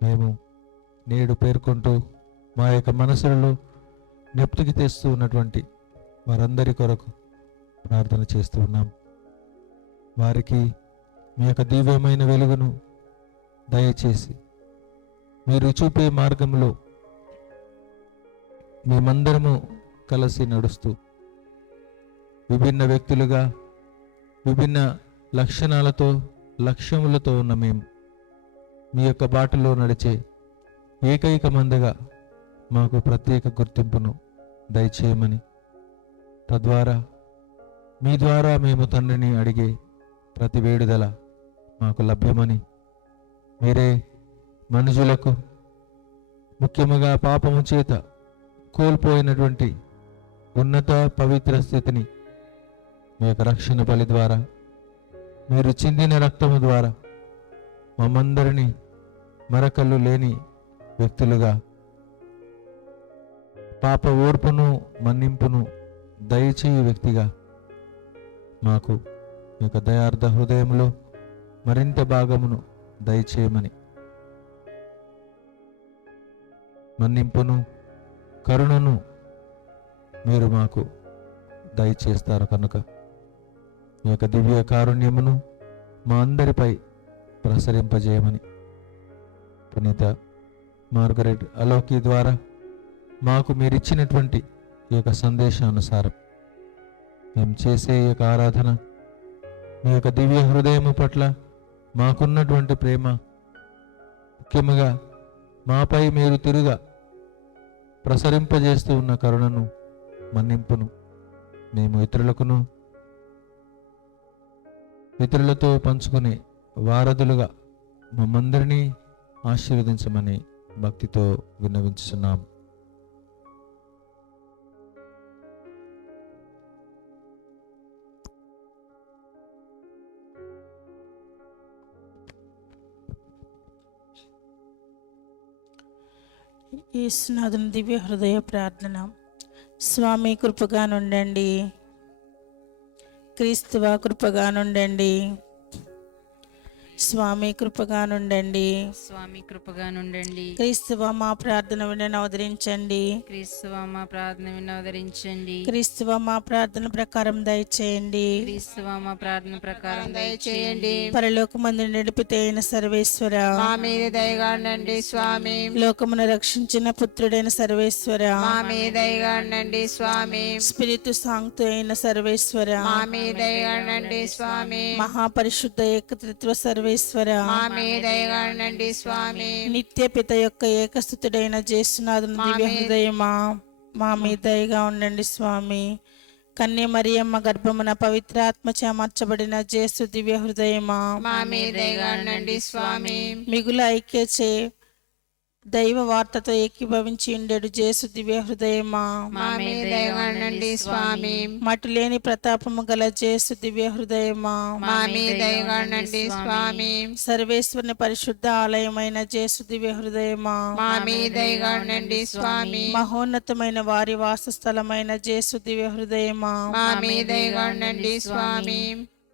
మేము నేడు పేర్కొంటూ మా యొక్క మనసులలో జ్ఞప్తికి తెస్తూ ఉన్నటువంటి వారందరి కొరకు ప్రార్థన చేస్తూ ఉన్నాం. వారికి మీ యొక్క దివ్యమైన వెలుగును దయచేసి మీరు చూపే మార్గంలో మేమందరము కలిసి నడుస్తూ విభిన్న వ్యక్తులుగా విభిన్న లక్షణాలతో లక్ష్యములతో ఉన్న మేము మీ యొక్క బాటలో నడిచే ఏకైక మందగా మాకు ప్రత్యేక గుర్తింపును దయచేయమని, తద్వారా మీ ద్వారా మేము తండ్రిని అడిగే ప్రతి వేడుదల మాకు లభ్యమని, మీరే మనుషులకు ముఖ్యముగా పాపము చేత కోల్పోయినటువంటి ఉన్నత పవిత్ర స్థితిని మీ యొక్క రక్షణ బలి ద్వారా మీరు చిందిన రక్తము ద్వారా మమ్మందరినీ మరకలు లేని వ్యక్తులుగా పాప ఓర్పును మన్నింపును దయచేయు వ్యక్తిగా మాకు మీ యొక్క దయార్థ హృదయంలో మరింత భాగమును దయచేయమని, మన్నింపును కరుణను మీరు మాకు దయచేస్తారు కనుక మీ యొక్క దివ్య కారుణ్యమును మా అందరిపై ప్రసరింపజేయమని, పునీత మార్గరెట్ అలోకి ద్వారా మాకు మీరిచ్చినటువంటి ఈ యొక్క సందేశానుసారం మేము చేసే ఈ యొక్క ఆరాధన మీ యొక్క దివ్య హృదయము పట్ల మాకున్నటువంటి ప్రేమ, ముఖ్యముగా మాపై మీరు తిరుగా ప్రసరింపజేస్తూ ఉన్న కరుణను మన్నింపును మేము ఇతరులతో పంచుకునే వారధులుగా మమ్మందరినీ ఆశీర్వదించమని భక్తితో విన్నవించుచున్నాం. యేసునాథుని దివ్య హృదయ ప్రార్థన. స్వామి కృపగా నుండండి, క్రీస్తువా కృపగా నుండండి, స్వామి కృపగా నుండండి, స్వామి కృపగా నుండండి. క్రీస్తువా మా ప్రార్థన వినని అవతరించండి, క్రీస్తువా మా ప్రార్థన వినవదరించండి. క్రీస్తువా మా ప్రార్థన ప్రకారం దయచేయండి, క్రీస్తువా మా ప్రార్థన ప్రకారం దయచేయండి. పరలోకమందు నడిపితే అయిన సర్వేశ్వర, మా మీద దయగా ఉండండి స్వామి. లోకమును రక్షించిన పుత్రుడైన సర్వేశ్వర, మా మీద దయగా ఉండండి స్వామి. స్పిరితు సాంక్తు అయిన సర్వేశ్వర, మా మీద దయగా ఉండండి స్వామి. మహాపరిశుద్ధ ఏకత్రిత్వ సర్వేశ్వర, మా మీద దయగా ఉండండి స్వామి. నిత్య పిత యొక్క ఏకస్థుతుడైన జేసునాథుని దివ్య హృదయమా మా మీద దయగా ఉండండి స్వామి. కన్య మరియమ్మ గర్భమున పవిత్రాత్మ చేమర్చబడిన జేసు దివ్య హృదయమా మా మీద దయగా ఉండండి స్వామి. మిగుల ఐక్యచే దైవ వార్తతో ఏకీభవించి ఉండేడు జేసు దివ్య హృదయమా మా మీద దయగా ఉండండి స్వామి. మటు లేని ప్రతాపము గల జేసు దివ్య హృదయమా మా మీద దయగా ఉండండి స్వామి. సర్వేశ్వరుని పరిశుద్ధ ఆలయమైన జేసు దివ్య హృదయమా మా మీద దయగా ఉండండి స్వామి. మహోన్నతమైన వారి వాసస్థలమైన జేసు దివ్య హృదయమా మా మీద దయగా ఉండండి స్వామి.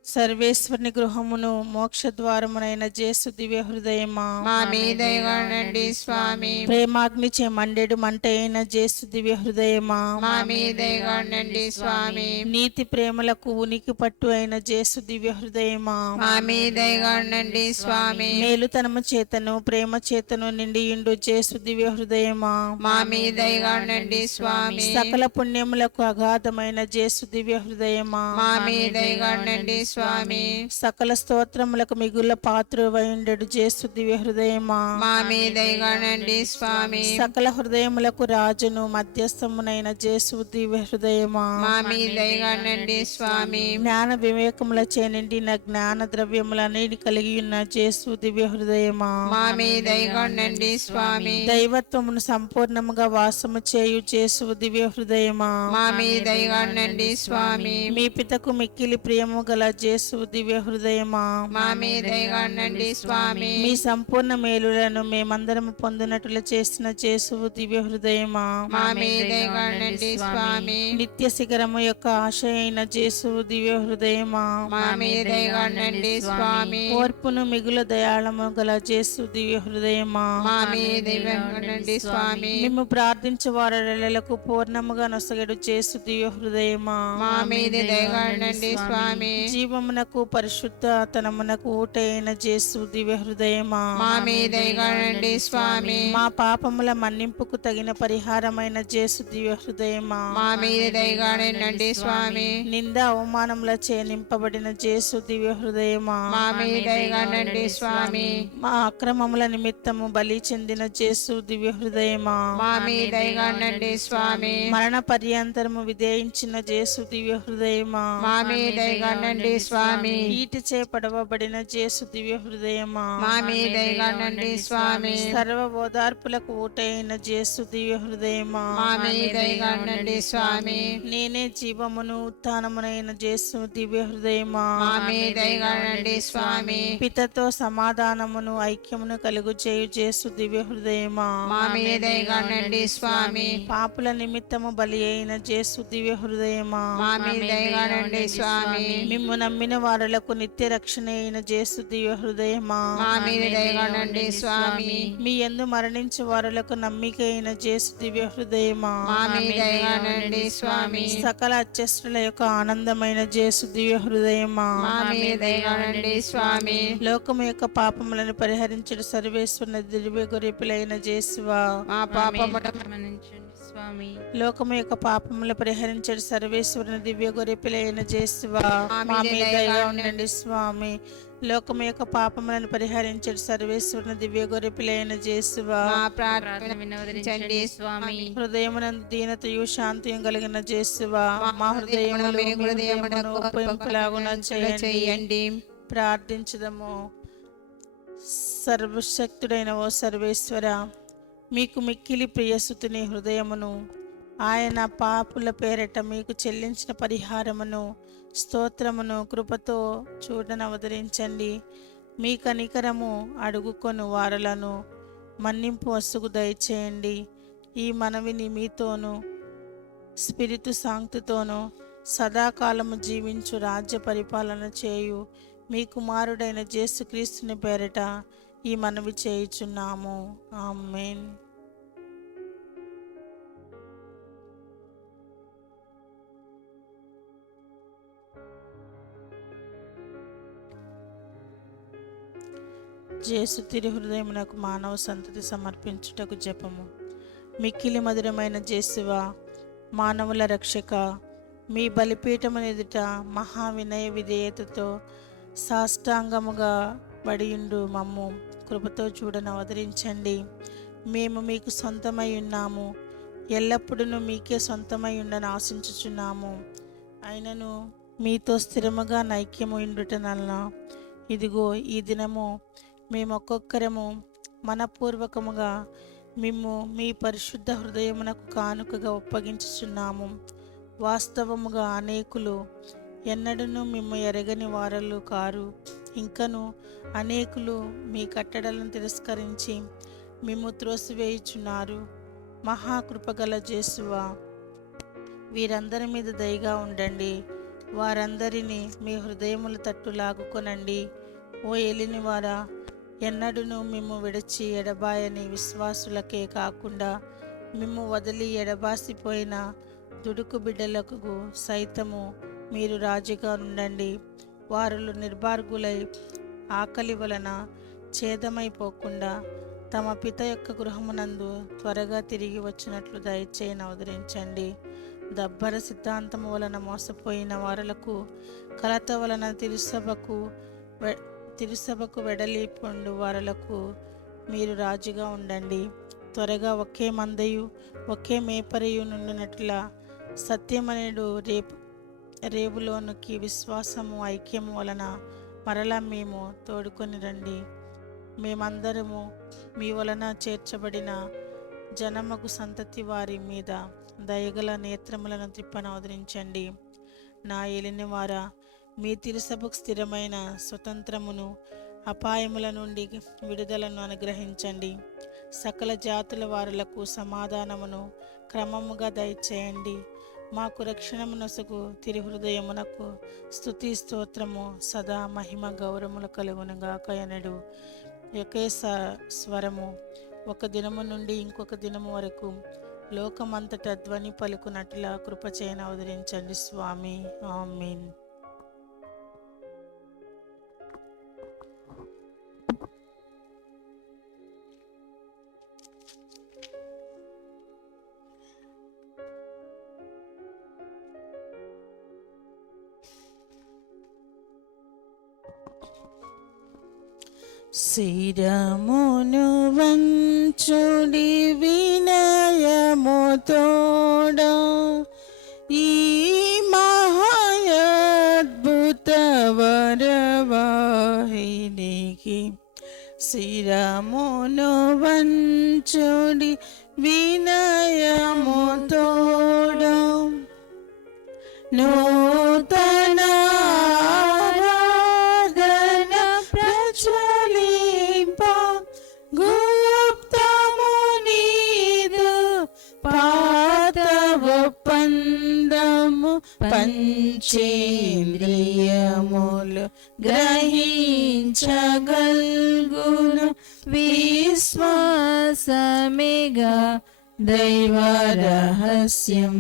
సర్వేశ్వరుని గృహమును మోక్ష ద్వారమునైన జేసు దివ్య హృదయమా మా మీద దయగా ఉండండి స్వామి. ప్రేమాగ్ని చే మండేడు మంట అయిన జేసు దివ్య హృదయమా మా మీద దయగా ఉండండి స్వామి. నీతి ప్రేమలకు ఉనికి పట్టు అయిన జేసు దివ్య హృదయమా మా మీద దయగా ఉండండి స్వామి. మేలుతనము చేతను ప్రేమ చేతను నిండియుండు జేసు దివ్య హృదయమా మా మీద దయగా ఉండండి స్వామి. సకల పుణ్యములకు అగాధమైన జేసు దివ్య హృదయమా మా మీద దయగా ఉండండి స్వామి. సకల స్తోత్రములకు మిగుల పాత్రువైండెడు జేసు దివ్య హృదయమా, మా మీద దయగొనండి స్వామి. సకల హృదయములకు రాజును మధ్యస్థమునైన జేసు దివ్య హృదయమా, మా మీద దయగొనండి స్వామి. జ్ఞాన వివేకములచే నిండిన జ్ఞాన ద్రవ్యములన్నిటి కలిగి ఉన్న జేసు దివ్య హృదయమా, మా మీద దయగొనండి స్వామి. దైవత్వమును సంపూర్ణముగా వాసము చేయు జేసు దివ్య హృదయమా, మా మీద దయగొనండి స్వామి. మీ పితకు మిక్కిలి ప్రియము గల జేసు దివ్య హృదయమా, మా మీద దయగొనండి స్వామి. మీ సంపూర్ణ మేలులను మేమందరము పొందినట్లు చేసిన జేసు దివ్య హృదయమా, మా మీద దయగొనండి స్వామి. నిత్య శిఖరము యొక్క ఆశ అయిన జేసు దివ్య హృదయమా, మా మీద దయగొనండి స్వామి. ఓర్పును మిగుల దయాళము గల జేసు దివ్య హృదయమా, మా మీద దయగొనండి స్వామి. మేము ప్రార్థించే వారలకు పూర్ణముగా నొసగడు జేసు దివ్య హృదయమా, మా మీద దయగొనండి స్వామి. జీవమునకు పరిశుద్ధతనమునకు ఊటైన జేసు దివ్య హృదయమా, మా మీద దయగొనండి స్వామి. మా పాపముల మన్నింపుకు తగిన పరిహారమైన జేసు దివ్య హృదయమా, మా మీద దయగొనండి స్వామి. నింద అవమానములచే నింపబడిన జేసు దివ్య హృదయమా, మా మీద దయగొనండి స్వామి. మా అక్రమముల నిమిత్తము బలి చెందిన జేసు దివ్య హృదయమా, మా మీద దయగొనండి స్వామి. మరణ పర్యంతరము విధేయించిన జేసు దివ్య హృదయమా, మా మీద దయగొనండి స్వామి. ఈటిచే పడవబడిన జేసు దివ్య హృదయమా, మా మీద దయగొనండి స్వామి. సర్వ ఓదార్పులకు ఊటైన జేసు దివ్య హృదయమా, మా మీద దయగొనండి స్వామి. నేనే జీవమును ఉత్థానమునైన జేసు దివ్య హృదయమా, మా మీద దయగొనండి స్వామి. పితతో సమాధానమును ఐక్యమును కలుగు చేయు జేసు దివ్య హృదయమా, మా మీద దయగొనండి స్వామి. పాపుల నిమిత్తము బలి అయిన జేసు దివ్య హృదయమా, మా మీద దయగొనండి స్వామి. మిమ్ము నమ్మిన వారులకు నిత్య రక్షణ అయిన జేసు దివ్య హృదయమా, మా మీద దయగొనండి స్వామి. మీ యందు మరణించు వారులకు నమ్మిక అయిన జేసు దివ్య హృదయమా, మా మీద దయగొనండి స్వామి. సకల అత్యస్తుల యొక్క ఆనందమైన జేసు దివ్య హృదయమా, మా మీద దయగొనండి స్వామి. లోకము యొక్క పాపములను పరిహరించడు సర్వేశ్వరుని దివ్య గొర్రెపిలైన జేసువా, మా పాపములను స్వామి. లోకము యొక్క పాపములు పరిహరించడు సర్వేశ్వరుని దివ్య గొర్రెపిలైన జేసువా, మా మా మీద మీద దయగా ఉండండి స్వామి. లోకము యొక్క పాపములను పరిహరించడు సర్వేశ్వరుని దివ్య గొర్రెపిలైన జేసువా, మా ప్రార్థన వినవదరించండి స్వామి. హృదయమునందు దీనతయు శాంతియు కలిగిన జేసువా, మా హృదయములు మీ హృదయమునకు ఉపయోగలాగున చేయండి. ప్రార్థించుదము. సర్వశక్తుడైన ఓ సర్వేశ్వర, మీకు మిక్కిలి ప్రియసుతుని హృదయమును ఆయన పాపుల పేరట మీకు చెల్లించిన పరిహారమును స్తోత్రమును కృపతో చూడనవతరించండి. మీ కనికరము అడుగుకొని వారలను మన్నింపు వసుగు దయచేయండి. ఈ మనవిని మీతోనూ స్పిరితు సాంక్తితోనూ సదాకాలము జీవించు రాజ్య పరిపాలన చేయు మీ కుమారుడైన యేసుక్రీస్తుని పేరట ఈ మనవి చేయుచున్నాము. ఆమేన్. జేసు తిరు హృదయమునకు మానవ సంతతి సమర్పించుటకు జపము. మిక్కిలి మధురమైన జేసువా, మానవుల రక్షక, మీ బలిపీఠమున ఎదుట మహా వినయ విధేయతతో సాష్టాంగముగా బడియుండు మమ్ము కృపతో చూడనవతరించండి. మేము మీకు సొంతమై ఉన్నాము, ఎల్లప్పుడూ మీకే సొంతమై ఉండని ఆశించుచున్నాము. అయినను మీతో స్థిరముగా నైక్యము ఇండుటనల్ల ఇదిగో ఈ దినము మేమొక్కొక్కరము మనపూర్వకముగా మిమ్ము మీ పరిశుద్ధ హృదయమునకు కానుకగా ఒప్పగించుచున్నాము. వాస్తవముగా అనేకులు ఎన్నడూ మిమ్ము ఎరగని వారలు కారు. ఇంకను అనేకులు మీ కట్టడలను తిరస్కరించి మిమ్ము త్రోసివేయుచున్నారు. మహాకృపగల యేసువా, వీరందరి మీద దయగా ఉండండి. వారందరినీ మీ హృదయముల తట్టు లాగుకొనండి. ఓ ఏలినవారా, ఎన్నడూను మిమ్ము విడిచి ఎడబాయని విశ్వాసులకే కాకుండా మిమ్ము వదిలి ఎడబాసిపోయిన దుడుకు బిడ్డలకు సైతము మీరు రాజుగా ఉండండి. వారులు నిర్భార్గులై ఆకలి వలన ఛేదమైపోకుండా తమ పిత యొక్క గృహమునందు త్వరగా తిరిగి వచ్చినట్లు దయచేయని అవతరించండి. దబ్బర సిద్ధాంతము వలన మోసపోయిన వారలకు, కలత వలన తిరుసభకు వెడలి పొండు వారలకు మీరు రాజుగా ఉండండి. త్వరగా ఒకే మందయు ఒకే మేపరియు నుండినట్ల సత్యమనుడు రేవులోనికి విశ్వాసము ఐక్యము వలన మరలా మేము తోడుకొని రండి. మేమందరము మీ వలన చేర్చబడిన జనమగు సంతతి వారి మీద దయగల నేత్రములను త్రిప్పనవదరించండి. నా ఏలిన వారా, మీ తిరుసభకు స్థిరమైన స్వతంత్రమును, అపాయముల నుండి విడుదలను అనుగ్రహించండి. సకల జాతుల వారులకు సమాధానమును క్రమముగా దయచేయండి. మాకు రక్షణమునసుకు తిరుహృదయమునకు స్తుతి స్తోత్రము సదా మహిమ గౌరవములు కలుగునుగాక అనడు. ఒకే స్వరము ఒక దినము నుండి ఇంకొక దినము వరకు లోకమంతటా ధ్వని పలుకునట్ల కృపచేయన అవతరించండి స్వామి. ఆమేన్. శిరమును వంచుడి వినయముతోడ ఈ మహాద్భుత వరవాహినికి. శిరమును వంచుడి వినయముతోడ నూతన పంచేంద్రియములు గ్రహించగల్గును విశ్వాసమేగా దైవ రహస్యం.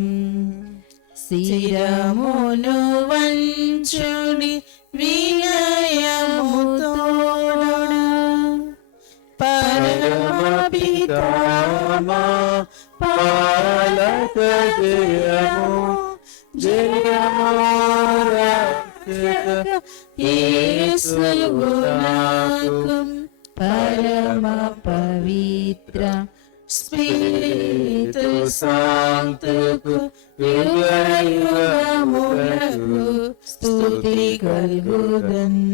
శిరమును వంచుడి వినయముతోడ పరమపితా పాలక జయము జయము రక్షక యేసువు నాకు పరమ పవిత్ర స్పిరితు సాంతుకు యుగయుగములకు స్తుతి కలుగుదన్.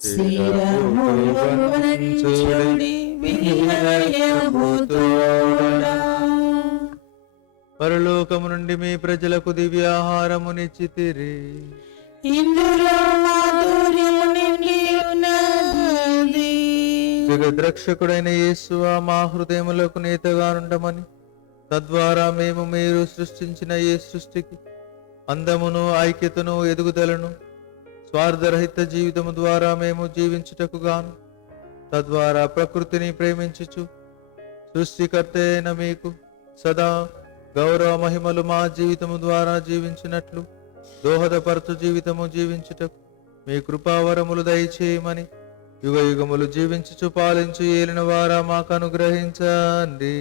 శిరమును వంచుడి వినయముతోడ పరలోకము నుండి మీ ప్రజలకు దివ్యాహారమునిచ్చితిరి. ఇందులో మాధుర్యము నిండి ఉన్నది. జగద్రక్షకుడైన యేసువా, మా హృదయములకు నేతగానుండమని, తద్వారా మేము మీరు సృష్టించిన ఏ సృష్టికి అందమును ఐక్యతను ఎదుగుదలను స్వార్థరహిత జీవితము ద్వారా మేము జీవించుటకు గాను, తద్వారా ప్రకృతిని ప్రేమించుచు సృష్టికర్త అయిన మీకు సదా గౌరవ మహిమలు మా జీవితము ద్వారా జీవించినట్లు దోహదపరచు జీవితము జీవించుటకు మీ కృపావరములు దయచేయమని యుగ యుగములు జీవించుచు పాలించు ఏలిన వారా మాకు అనుగ్రహించండి.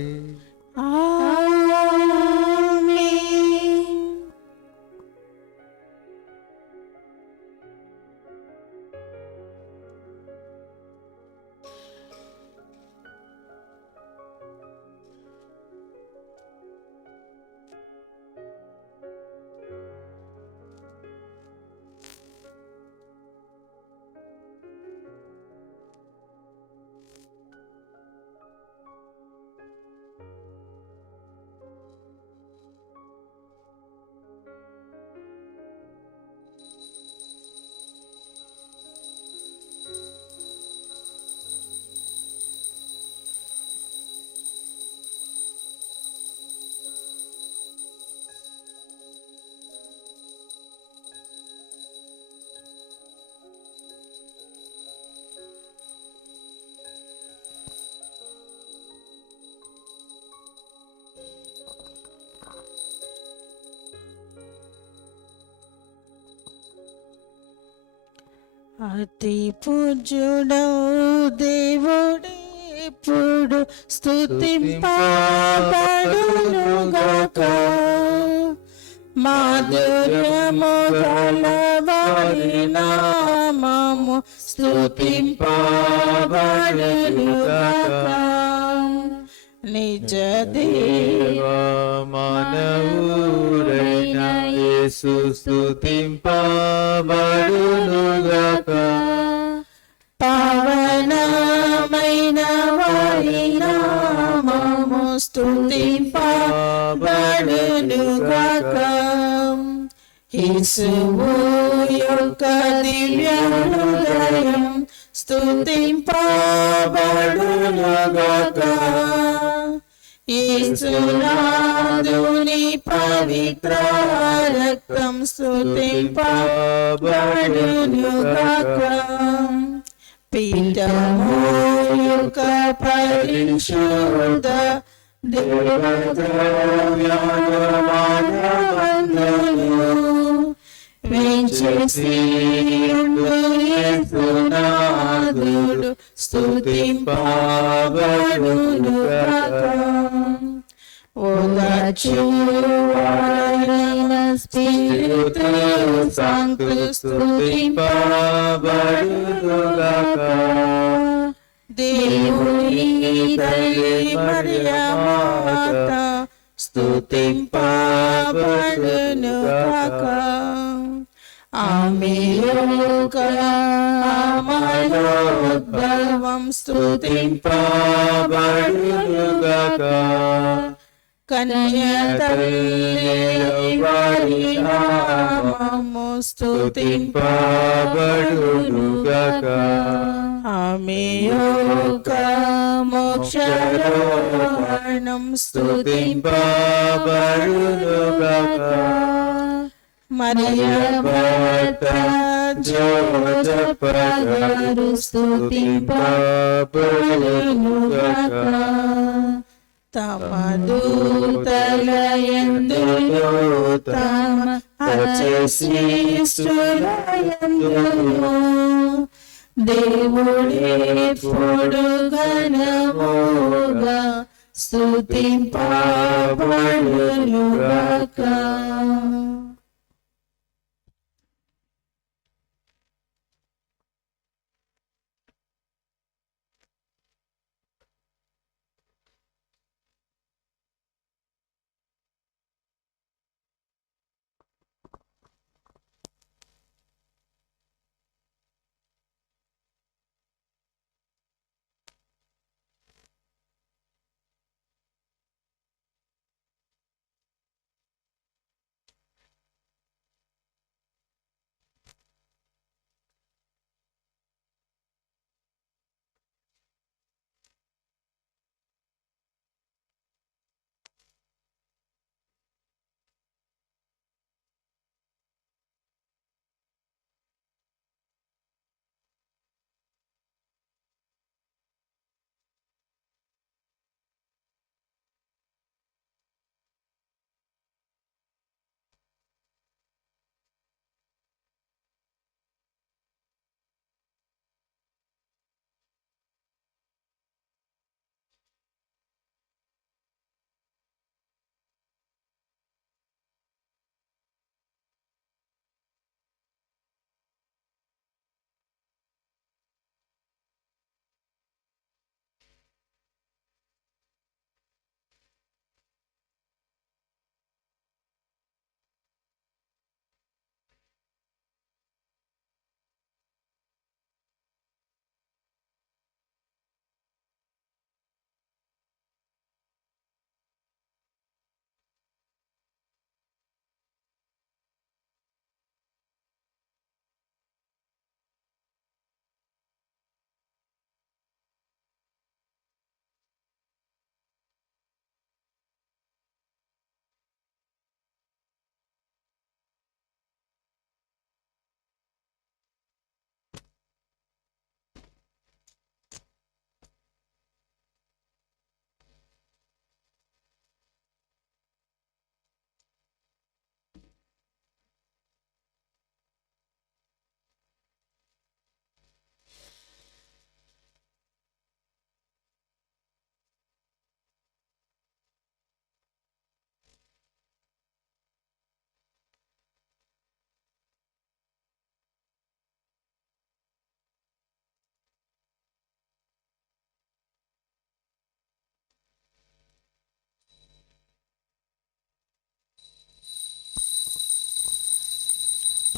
అతి పూజ్యుడవు దేవుడెప్పుడు స్తుతింపబడునుగాక. మాధుర్యము గలవారి నామము స్తుతింపబడునుగాక. నిజ దేవ మానవుడైన యేసు స్తుతింపబడునుగాక. పావనమైన వారి నామము స్తుతింపబడునుగాక. యేసువు యొక్క దివ్య హృదయం స్తుతింపబడునుగాక. యేసునాథుని పవిత్ర రక్తం స్తుతింపబడునుగాక. పీఠము యొక్క పరిశుద్ధ దేవద్రవ్యాలు వేంచేసియుండు యేసునాథుడు స్తుతింపబడునుగాక. ఓదార్చువాడైన స్పిరితు సాంక్టు స్తుతింపబడునుగాక. దేవుని తల్లి మరియమాత స్తుతింపబడునుగాక. ఆమె యొక్క అమలోద్భవం స్తుతింపబడునుగాక. కన్య తల్లి వారి నామము స్తుతింపబడునుగాక. ఆమె యొక్క మోక్షారోహణం స్తుతింపబడునుగాక. మరియ భర్త జోసెఫ్ గారు స్తుతింపబడునుగాక. తమ దూతలయందు తమ అచేశిష్టులయందు దేవుడెప్పుడు ఘనముగా స్తుతింపబడునుగాక.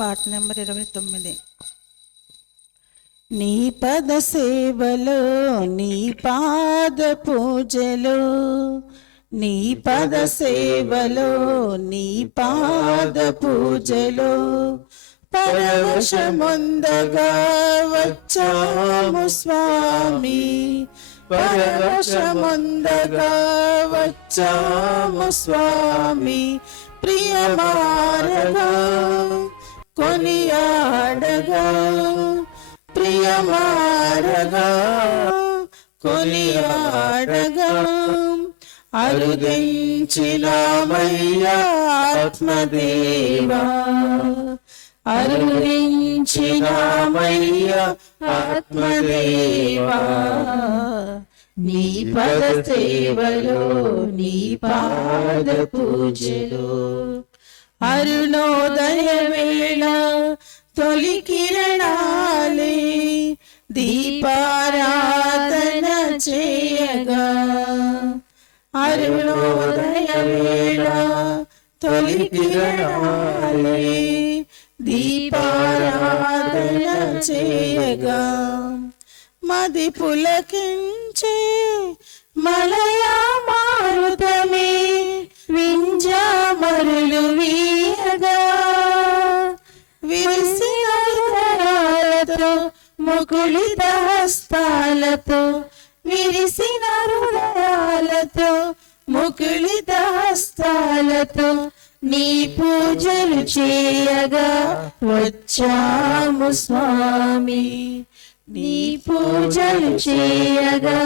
పాట నెంబర్ 29. నీ పద సేవలో నీ పాద పూజలో, నీ పద సేవలో నీ పాద పూజలో పరవశముందగా వచ్చాము స్వామి, పరవశముందగా వచ్చాము స్వామి. ప్రియమారగా కొనియాడగా, ప్రియమారగా కొనియాడగా అరుదించినామయ్యా ఆత్మదేవా, అరుదించినామయ్యా ఆత్మదేవా. నీ పద సేవలో నీ పాద పూజలో అరుణోదయ వేళ తొలి కిరణాలే దీపారాధన చేయగా, అరుణోదయ వేళ తొలి కిరణాలే దీపారాధన చేయగా మది పులకించే మలయా మారుతమే వింజామరులు వీయగా, విరిసిన హృదయాలతో ముకుళిత హస్తాలతో, విరిసిన హృదయాలతో ముకుళిత హస్తాలతో నీ పూజలు చేయగా వచ్చాము స్వామి, నీ పూజలు చేయగా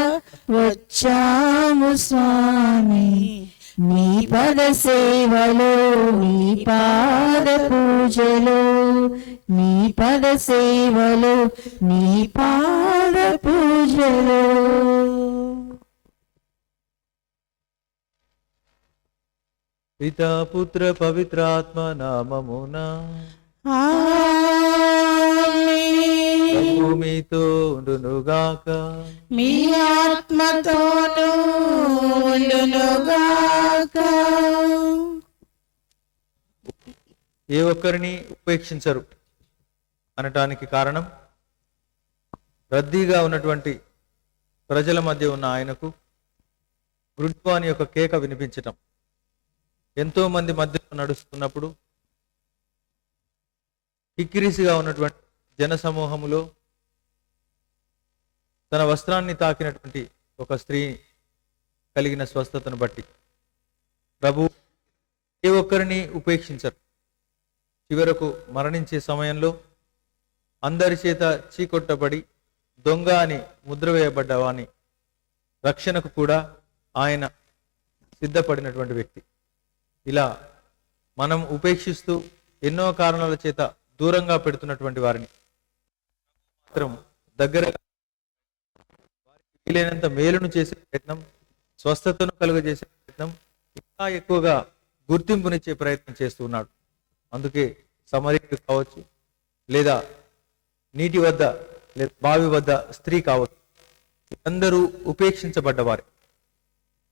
వచ్చాము స్వామి. నీ పద సేవలో నీ పాద పూజలో, నీ పద సేవలో నీ పాద పూజలో. పితా పుత్ర పవిత్రాత్మ నామమున ఆమేన్. మీతో ఉండునుగాక. మీ ఆత్మతోనూ ఉండునుగాక. ఏ ఒక్కరిని ఉపేక్షించరు అనటానికి కారణం, రద్దీగా ఉన్నటువంటి ప్రజల మధ్య ఉన్న ఆయనకు గురుత్వాని యొక్క కేక వినిపించటం. ఎంతో మంది మధ్యలో నడుస్తున్నప్పుడు కిక్కిరిసిగా ఉన్నటువంటి జనసమూహములో తన వస్త్రాన్ని తాకినటువంటి ఒక స్త్రీ కలిగిన స్వస్థతను బట్టి ప్రభు ఏ ఒక్కరిని ఉపేక్షించరు. చివరకు మరణించే సమయంలో అందరి చేత చీకొట్టబడి దొంగ అని ముద్ర వేయబడ్డ వాని రక్షణకు కూడా ఆయన సిద్ధపడినటువంటి వ్యక్తి. ఇలా మనం ఉపేక్షిస్తూ ఎన్నో కారణాల చేత దూరంగా పెడుతున్నటువంటి వారిని మాత్రం దగ్గరగా వారికి వీలైనంత మేలును చేసే ప్రయత్నం, స్వస్థతను కలుగజేసే ప్రయత్నం, ఇంకా ఎక్కువగా గుర్తింపునిచ్చే ప్రయత్నం చేస్తున్నాడు. అందుకే సమరీయుడు కావచ్చు, లేదా నీటి వద్ద లేదా బావి వద్ద స్త్రీ కావచ్చు, అందరూ ఉపేక్షించబడ్డవారే.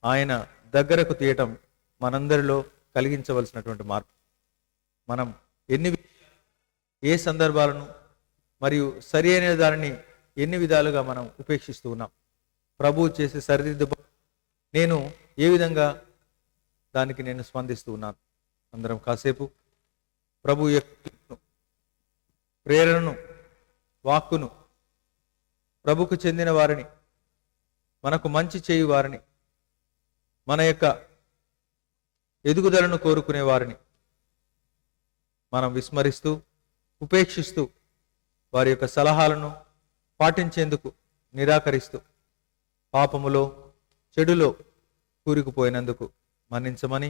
ఆయన దగ్గరకు తీయటం మనందరిలో కలిగించవలసినటువంటి మార్పు. మనం ఏ సందర్భాలను మరియు సరి అయిన దానిని ఎన్ని విధాలుగా మనం ఉపేక్షిస్తూ ఉన్నాం. ప్రభువు చేసే సరిదిద్దు నేను ఏ విధంగా దానికి నేను స్పందిస్తూ ఉన్నాను. అందరం కాసేపు ప్రభు యొక్క ప్రేరణను, వాక్కును, ప్రభుకు చెందిన వారిని, మనకు మంచి చేయు వారిని, మన యొక్క ఎదుగుదలను కోరుకునే వారిని మనం విస్మరిస్తూ, ఉపేక్షిస్తూ, వారి యొక్క సలహాలను పాటించేందుకు నిరాకరిస్తూ, పాపములో, చెడులో కూరుకుపోయినందుకు మన్నించమని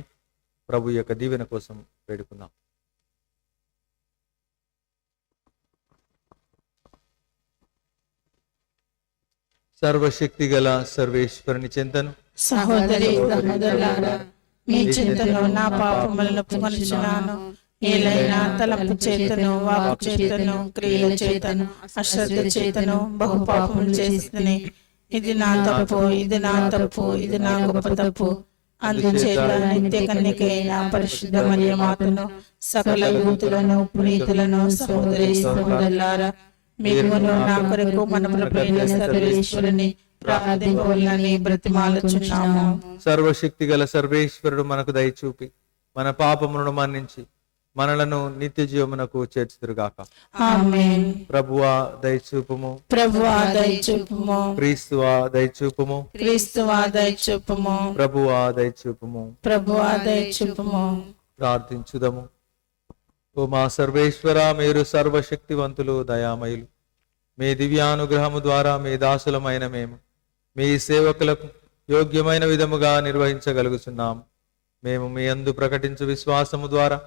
ప్రభు యొక్క దీవెన కోసం వేడుకుందాం. సర్వశక్తి గల సర్వేశ్వరుని చెంతను సహోదరి సహోదరులారా, మీ చింతను నా పాపములను ఒప్పుకొనుచున్నాను. ఏలైనా తలంపు చేతను, వాక్కు చేతను, క్రియల చేతను, అశ్రద్ధ చేతను బహు పాపములు చేస్తుని. ఇది నా తప్పు, ఇది నా తప్పు, ఇది నా గొప్ప తప్పు. అందుచేత నిత్య కన్యకైన పరిశుద్ధ మరియ మాతను సకల దూతులను పునీతులను సహోదరి సహోదరులారా మీరును నా కొరకు మన ప్రభువైన సర్వేశ్వరుని ప్రార్థింపవలనని బ్రతిమాలుచున్నాము. సర్వశక్తి గల సర్వేశ్వరుడు మనకు దయచూపి మన పాపములను మన్నించి మనలను నిత్య జీవమునకు చేర్చుదురుగాక. ఆమేన్. ప్రభువా దయచూపుము, ప్రభువా దయచూపుము, క్రీస్తువా దయచూపుము, క్రీస్తువా దయచూపుము, ప్రభువా దయచూపుము. ప్రభువా దయచూపుము. ప్రార్థించుదము. ఓ మా సర్వేశ్వర, మీరు సర్వశక్తివంతులు, దయామయులు. మీ దివ్యానుగ్రహము ద్వారా మీ దాసులమైన మేము మీ సేవకులకు యోగ్యమైన విధముగా నిర్వహించగలుగుతున్నాము. మేము మీ యందు ప్రకటించు విశ్వాసము ద్వారా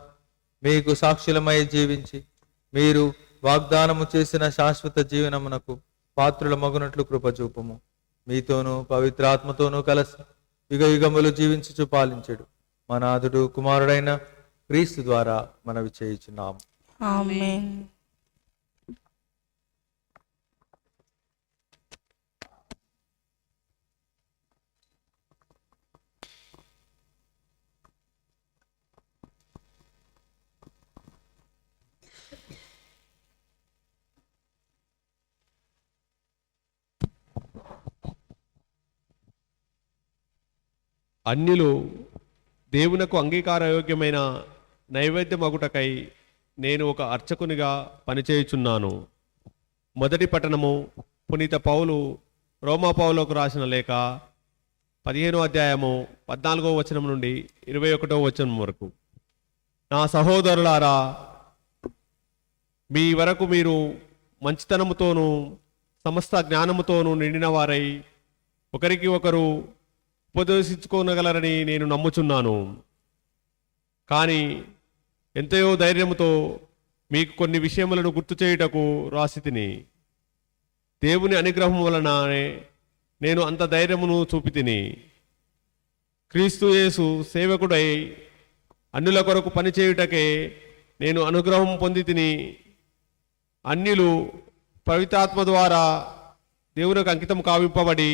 మీకు సాక్షులమై జీవించి మీరు వాగ్దానము చేసిన శాశ్వత జీవనమునకు పాత్రుల మగునట్లు కృపచూపము. మీతోనూ పవిత్రాత్మతోనూ కలసి యుగ యుగములు జీవించుచు పాలించెడు మా నాథుడు కుమారుడైన క్రీస్తు ద్వారా మనవి చేయుచున్నాము. ఆమేన్. అన్యులు దేవునకు అంగీకారయోగ్యమైన నైవేద్యమగుటకై నేను ఒక అర్చకునిగా పనిచేయుచున్నాను. మొదటి పట్టణము పునీత పౌలు రోమా పౌలుకు రాసిన లేఖ 15వ అధ్యాయము 14వ వచనం నుండి 21వ వచనం వరకు. నా సహోదరులారా, మీ వరకు మీరు మంచితనముతోనూ సమస్త జ్ఞానముతోనూ నిండిన వారై ఒకరికి ఒకరు ఉపదేశించుకోనగలరని నేను నమ్ముచున్నాను. కానీ ఎంతయో ధైర్యముతో మీకు కొన్ని విషయములను గుర్తు చేయుటకు రాసితిని. దేవుని అనుగ్రహం వలననే నేను అంత ధైర్యమును చూపితిని. క్రీస్తు యేసు సేవకుడై అన్యుల కొరకు పనిచేయుటకే నేను అనుగ్రహం పొందితిని. అన్యులు పవిత్రాత్మ ద్వారా దేవునికి అంకితం కావింపబడి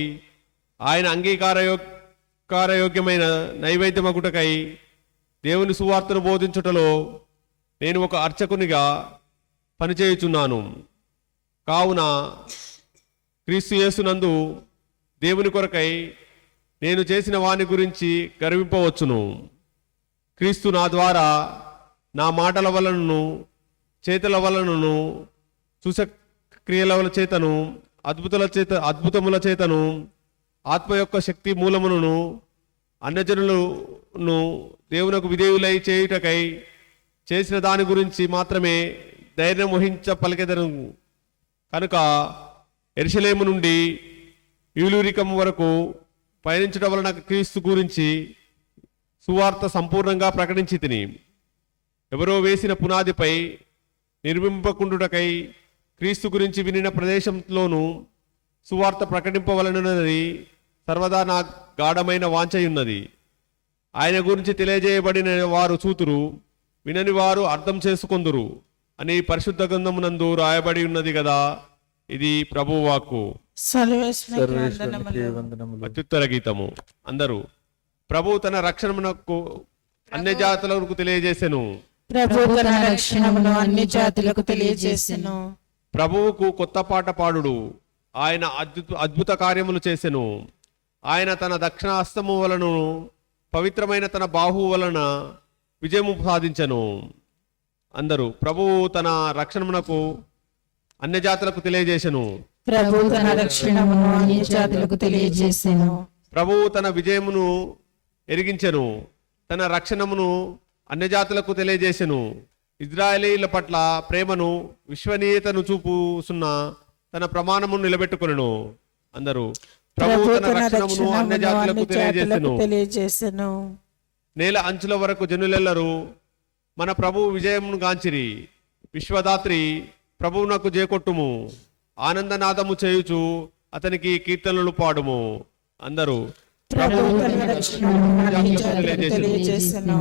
ఆయన అంగీకారయోగ్యమైన నైవేద్యమగుటకై దేవుని సువార్తను బోధించుటలో నేను ఒక అర్చకునిగా పనిచేయుచున్నాను. కావున క్రీస్తు యేసునందు దేవుని కొరకై నేను చేసిన వాని గురించి గర్వింపవచ్చును. క్రీస్తు నా ద్వారా నా మాటల వలనను చేతుల వలనను సూచక్రియల చేతను అద్భుతముల చేతను ఆత్మ యొక్క శక్తి మూలమును అన్యజనులను దేవునకు విధేయులై చేయుటకై చేసిన దాని గురించి మాత్రమే ధైర్యం వహించ పలికెదను. కనుక యెరూషలేము నుండి ఇల్లూరికం వరకు పయనించడం వలన క్రీస్తు గురించి సువార్త సంపూర్ణంగా ప్రకటించి తిని ఎవరో వేసిన పునాదిపై నిర్మింపకుండుటకై క్రీస్తు గురించి వినిన ప్రదేశంలోనూ సువార్త ప్రకటింపవలనది సర్వదా నా గాఢమైన వాంఛయున్నది. ఆయన గురించి తెలియజేయబడిన వారు చూతురు, వినని వారు అర్థం చేసుకొందురు అని పరిశుద్ధ గ్రంథమునందు రాయబడి ఉన్నది కదా. ఇది ప్రభువు వాక్కు. సర్వేశ్వరునికి వందనములు. అత్యుత్తర గీతము. అందరూ ప్రభు తన రక్షణమునకు అన్ని జాతులకు తెలియజేసెను. ప్రభువు తన రక్షణమును అన్ని జాతులకు తెలియజేసెను. ప్రభువుకు కొత్త పాట పాడుడు. ఆయన అద్భుత కార్యములు చేసెను. ఆయన తన దక్షిణ హస్తము వలన పవిత్రమైన తన బాహువు వలన విజయము సాధించెను. అందరూ ప్రభువు తన రక్షణమునకు అన్ని జాతులకు తెలియజేసెను. ప్రభువు తన రక్షణమును అన్ని జాతులకు తెలియజేసెను. ప్రభువు తన విజయమును ఎరిగించెను. తన రక్షణమును అన్ని జాతులకు తెలియజేసెను. ఇజ్రాయేలీల పట్ల ప్రేమను విశ్వనీయతను చూపుతున్న తన ప్రమాణమును నిలబెట్టుకొనెను. అందరూ ప్రభువు తన రక్షణమును అన్ని జాతులకు తెలియజేసెను. నేల అంచుల వరకు జనులెల్లరూ మన ప్రభువు విజయమును గాంచిరి. విశ్వదాత్రి ప్రభువునకు జేకొట్టుము. ఆనందనాదము చేయుచు అతనికి కీర్తనలు పాడుము. అందరూ ప్రభువు తన రక్షణమును అన్ని జాతులకు తెలియజేసెను.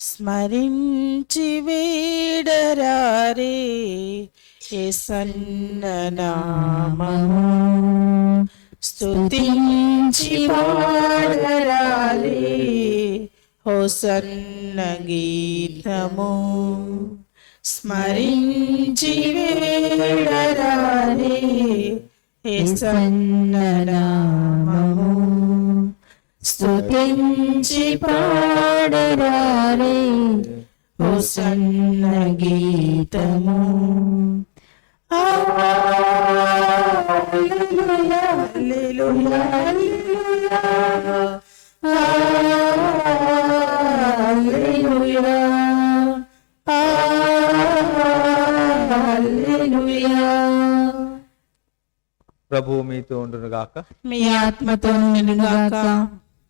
స్మరించి వేడరారే యేసన్న నామము, స్తుతించి పాడరారే హోసన్న గీతము స్మరించి వేడరారే యేసన్న నామము స్తుతించి పాడరారే హోసన్న గీతము హల్లెలూయా హల్లెలూయా హల్లెలూయా హల్లెలూయా. ప్రభువు మీతో ఉండునుగాక. మీ ఆత్మతో నిండుగాక.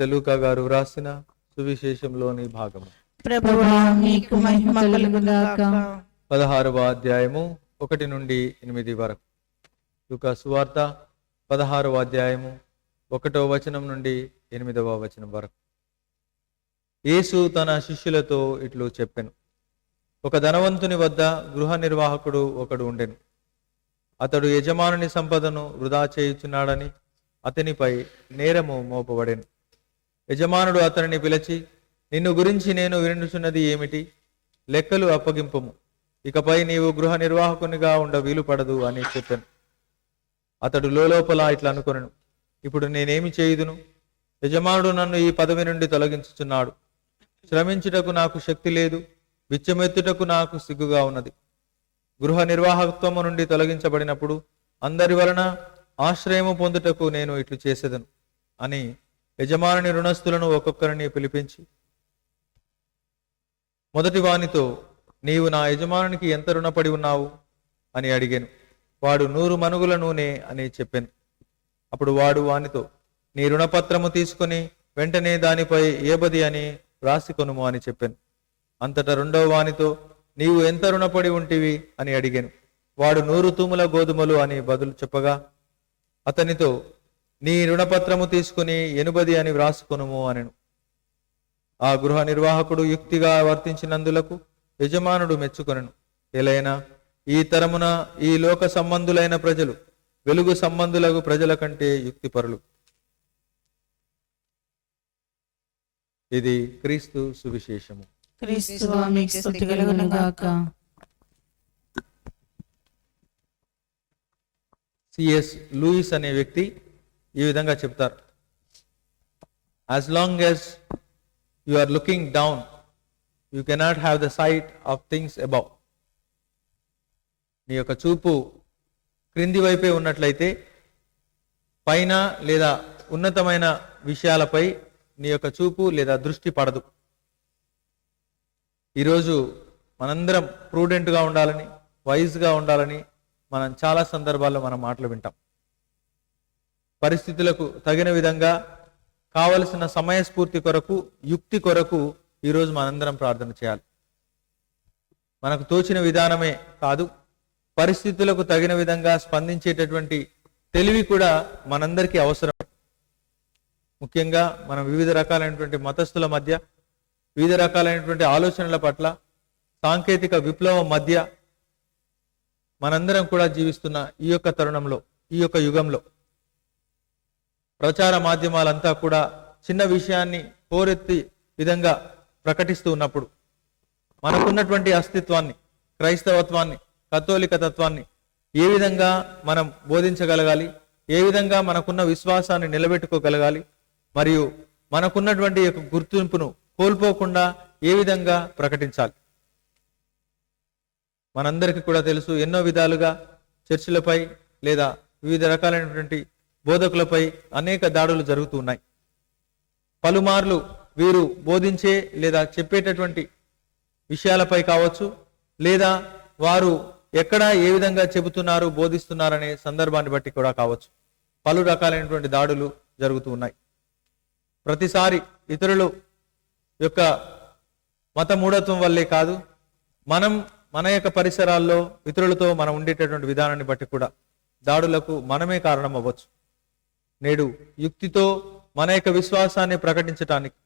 తెలుకా గారు వ్రాసిన సువిశేషంలోని భాగము. ప్రభువా మీకు మహిమ కలుగుగాక. 16వ అధ్యాయము 1 నుండి 8 వరకు. లూకా సువార్త 16వ అధ్యాయము 1వ వచనం నుండి 8వ వచనం వరకు. యేసు తన శిష్యులతో ఇట్లు చెప్పెను. ఒక ధనవంతుని వద్ద గృహ నిర్వాహకుడు ఒకడు ఉండెను. అతడు యజమానుని సంపదను వృధా చేయుచున్నాడని అతనిపై నేరము మోపబడెను. యజమానుడు అతనిని పిలిచి, నిన్ను గురించి నేను వినుచున్నది ఏమిటి? లెక్కలు అప్పగింపుము, ఇకపై నీవు గృహ నిర్వాహకునిగా ఉండ వీలు పడదు అని చెప్పాను. అతడు లోపల ఇట్లా అనుకొనెను, ఇప్పుడు నేనేమి చేయుదును? యజమానుడు నన్ను ఈ పదవి నుండి తొలగించుచున్నాడు. శ్రమించుటకు నాకు శక్తి లేదు, బిచ్చమెత్తుటకు నాకు సిగ్గుగా ఉన్నది. గృహ నిర్వాహకత్వము నుండి తొలగించబడినప్పుడు అందరి వలన ఆశ్రయము పొందుటకు నేను ఇట్లు చేసేదను అని యజమానుని రుణస్థులను ఒక్కొక్కరిని పిలిపించి, మొదటి వానితో, నీవు నా యజమానునికి ఎంత రుణపడి ఉన్నావు అని అడిగాను. వాడు 100 మనుగుల నూనె అని చెప్పాను. అప్పుడు వాడు వానితో, నీ రుణపత్రము తీసుకుని వెంటనే దానిపై ఏబది అని రాసికొనుము అని చెప్పాను. అంతటా రెండవ వానితో, నీవు ఎంత రుణపడి ఉంటివి అని అడిగాను. వాడు 100 తూముల గోధుమలు అని బదులు చెప్పగా అతనితో, నీ రుణపత్రము తీసుకుని 80 అని వ్రాసుకొనుము అనెను. ఆ గృహ నిర్వాహకుడు యుక్తిగా వర్తించినందులకు యజమానుడు మెచ్చుకొనెను. ఎలైనా ఈ తరమున ఈ లోక సంబంధులైన ప్రజలు వెలుగు సంబంధులకు ప్రజల కంటే యుక్తిపరులు. ఇది క్రీస్తు సువిశేషము. క్రీస్తువా మీకు స్తుతి కలుగునుగాక. సిఎస్ లూయిస్ అనే వ్యక్తి ఈ విధంగా చెప్తారు, as long as you are looking down you cannot have the sight of things above. నీ యొక్క చూపు క్రింది వైపే ఉన్నట్లయితే పైన లేదా ఉన్నతమైన విషయాలపై నీ యొక్క చూపు లేదా దృష్టి పడదు. ఈరోజు మనందరం ప్రూడెంట్గా ఉండాలని, వైజ్గా ఉండాలని మనం చాలా సందర్భాల్లో మనం మాటలు వింటాం. పరిస్థితులకు తగిన విధంగా కావలసిన సమయస్ఫూర్తి కొరకు, యుక్తి కొరకు ఈరోజు మనందరం ప్రార్థన చేయాలి. మనకు తోచిన విధానమే కాదు, పరిస్థితులకు తగిన విధంగా స్పందించేటటువంటి తెలివి కూడా మనందరికీ అవసరం. ముఖ్యంగా మనం వివిధ రకాలైనటువంటి మతస్థుల మధ్య, వివిధ రకాలైనటువంటి ఆలోచనల పట్ల, సాంకేతిక విప్లవం మధ్య మనందరం కూడా జీవిస్తున్న ఈ యొక్క తరుణంలో, ఈ యొక్క యుగంలో ప్రచార మాధ్యమాలంతా కూడా చిన్న విషయాన్ని పోరెత్తి విధంగా ప్రకటిస్తూ ఉన్నప్పుడు మనకున్నటువంటి అస్తిత్వాన్ని, క్రైస్తవత్వాన్ని, కథోలిక తత్వాన్ని ఏ విధంగా మనం బోధించగలగాలి, ఏ విధంగా మనకున్న విశ్వాసాన్ని నిలబెట్టుకోగలగాలి, మరియు మనకున్నటువంటి యొక్క గుర్తింపును కోల్పోకుండా ఏ విధంగా ప్రకటించాలి. మనందరికీ కూడా తెలుసు, ఎన్నో విధాలుగా చర్చిలపై లేదా వివిధ రకాలైనటువంటి బోధకులపై అనేక దాడులు జరుగుతూ ఉన్నాయి. పలుమార్లు వీరు బోధించే లేదా చెప్పేటటువంటి విషయాలపై కావచ్చు, లేదా వారు ఎక్కడ ఏ విధంగా చెబుతున్నారు, బోధిస్తున్నారనే సందర్భాన్ని బట్టి కూడా కావచ్చు, పలు రకాలైనటువంటి దాడులు జరుగుతూ ఉన్నాయి. ప్రతిసారి ఇతరులు యొక్క మత మూఢత్వం వల్లే కాదు, మన యొక్క పరిసరాల్లో ఇతరులతో మనం ఉండేటటువంటి విధానాన్ని బట్టి కూడా దాడులకు మనమే కారణం అవ్వచ్చు. నేడు యుక్తితో మన యొక్క విశ్వాసాన్ని ప్రకటించటానికి,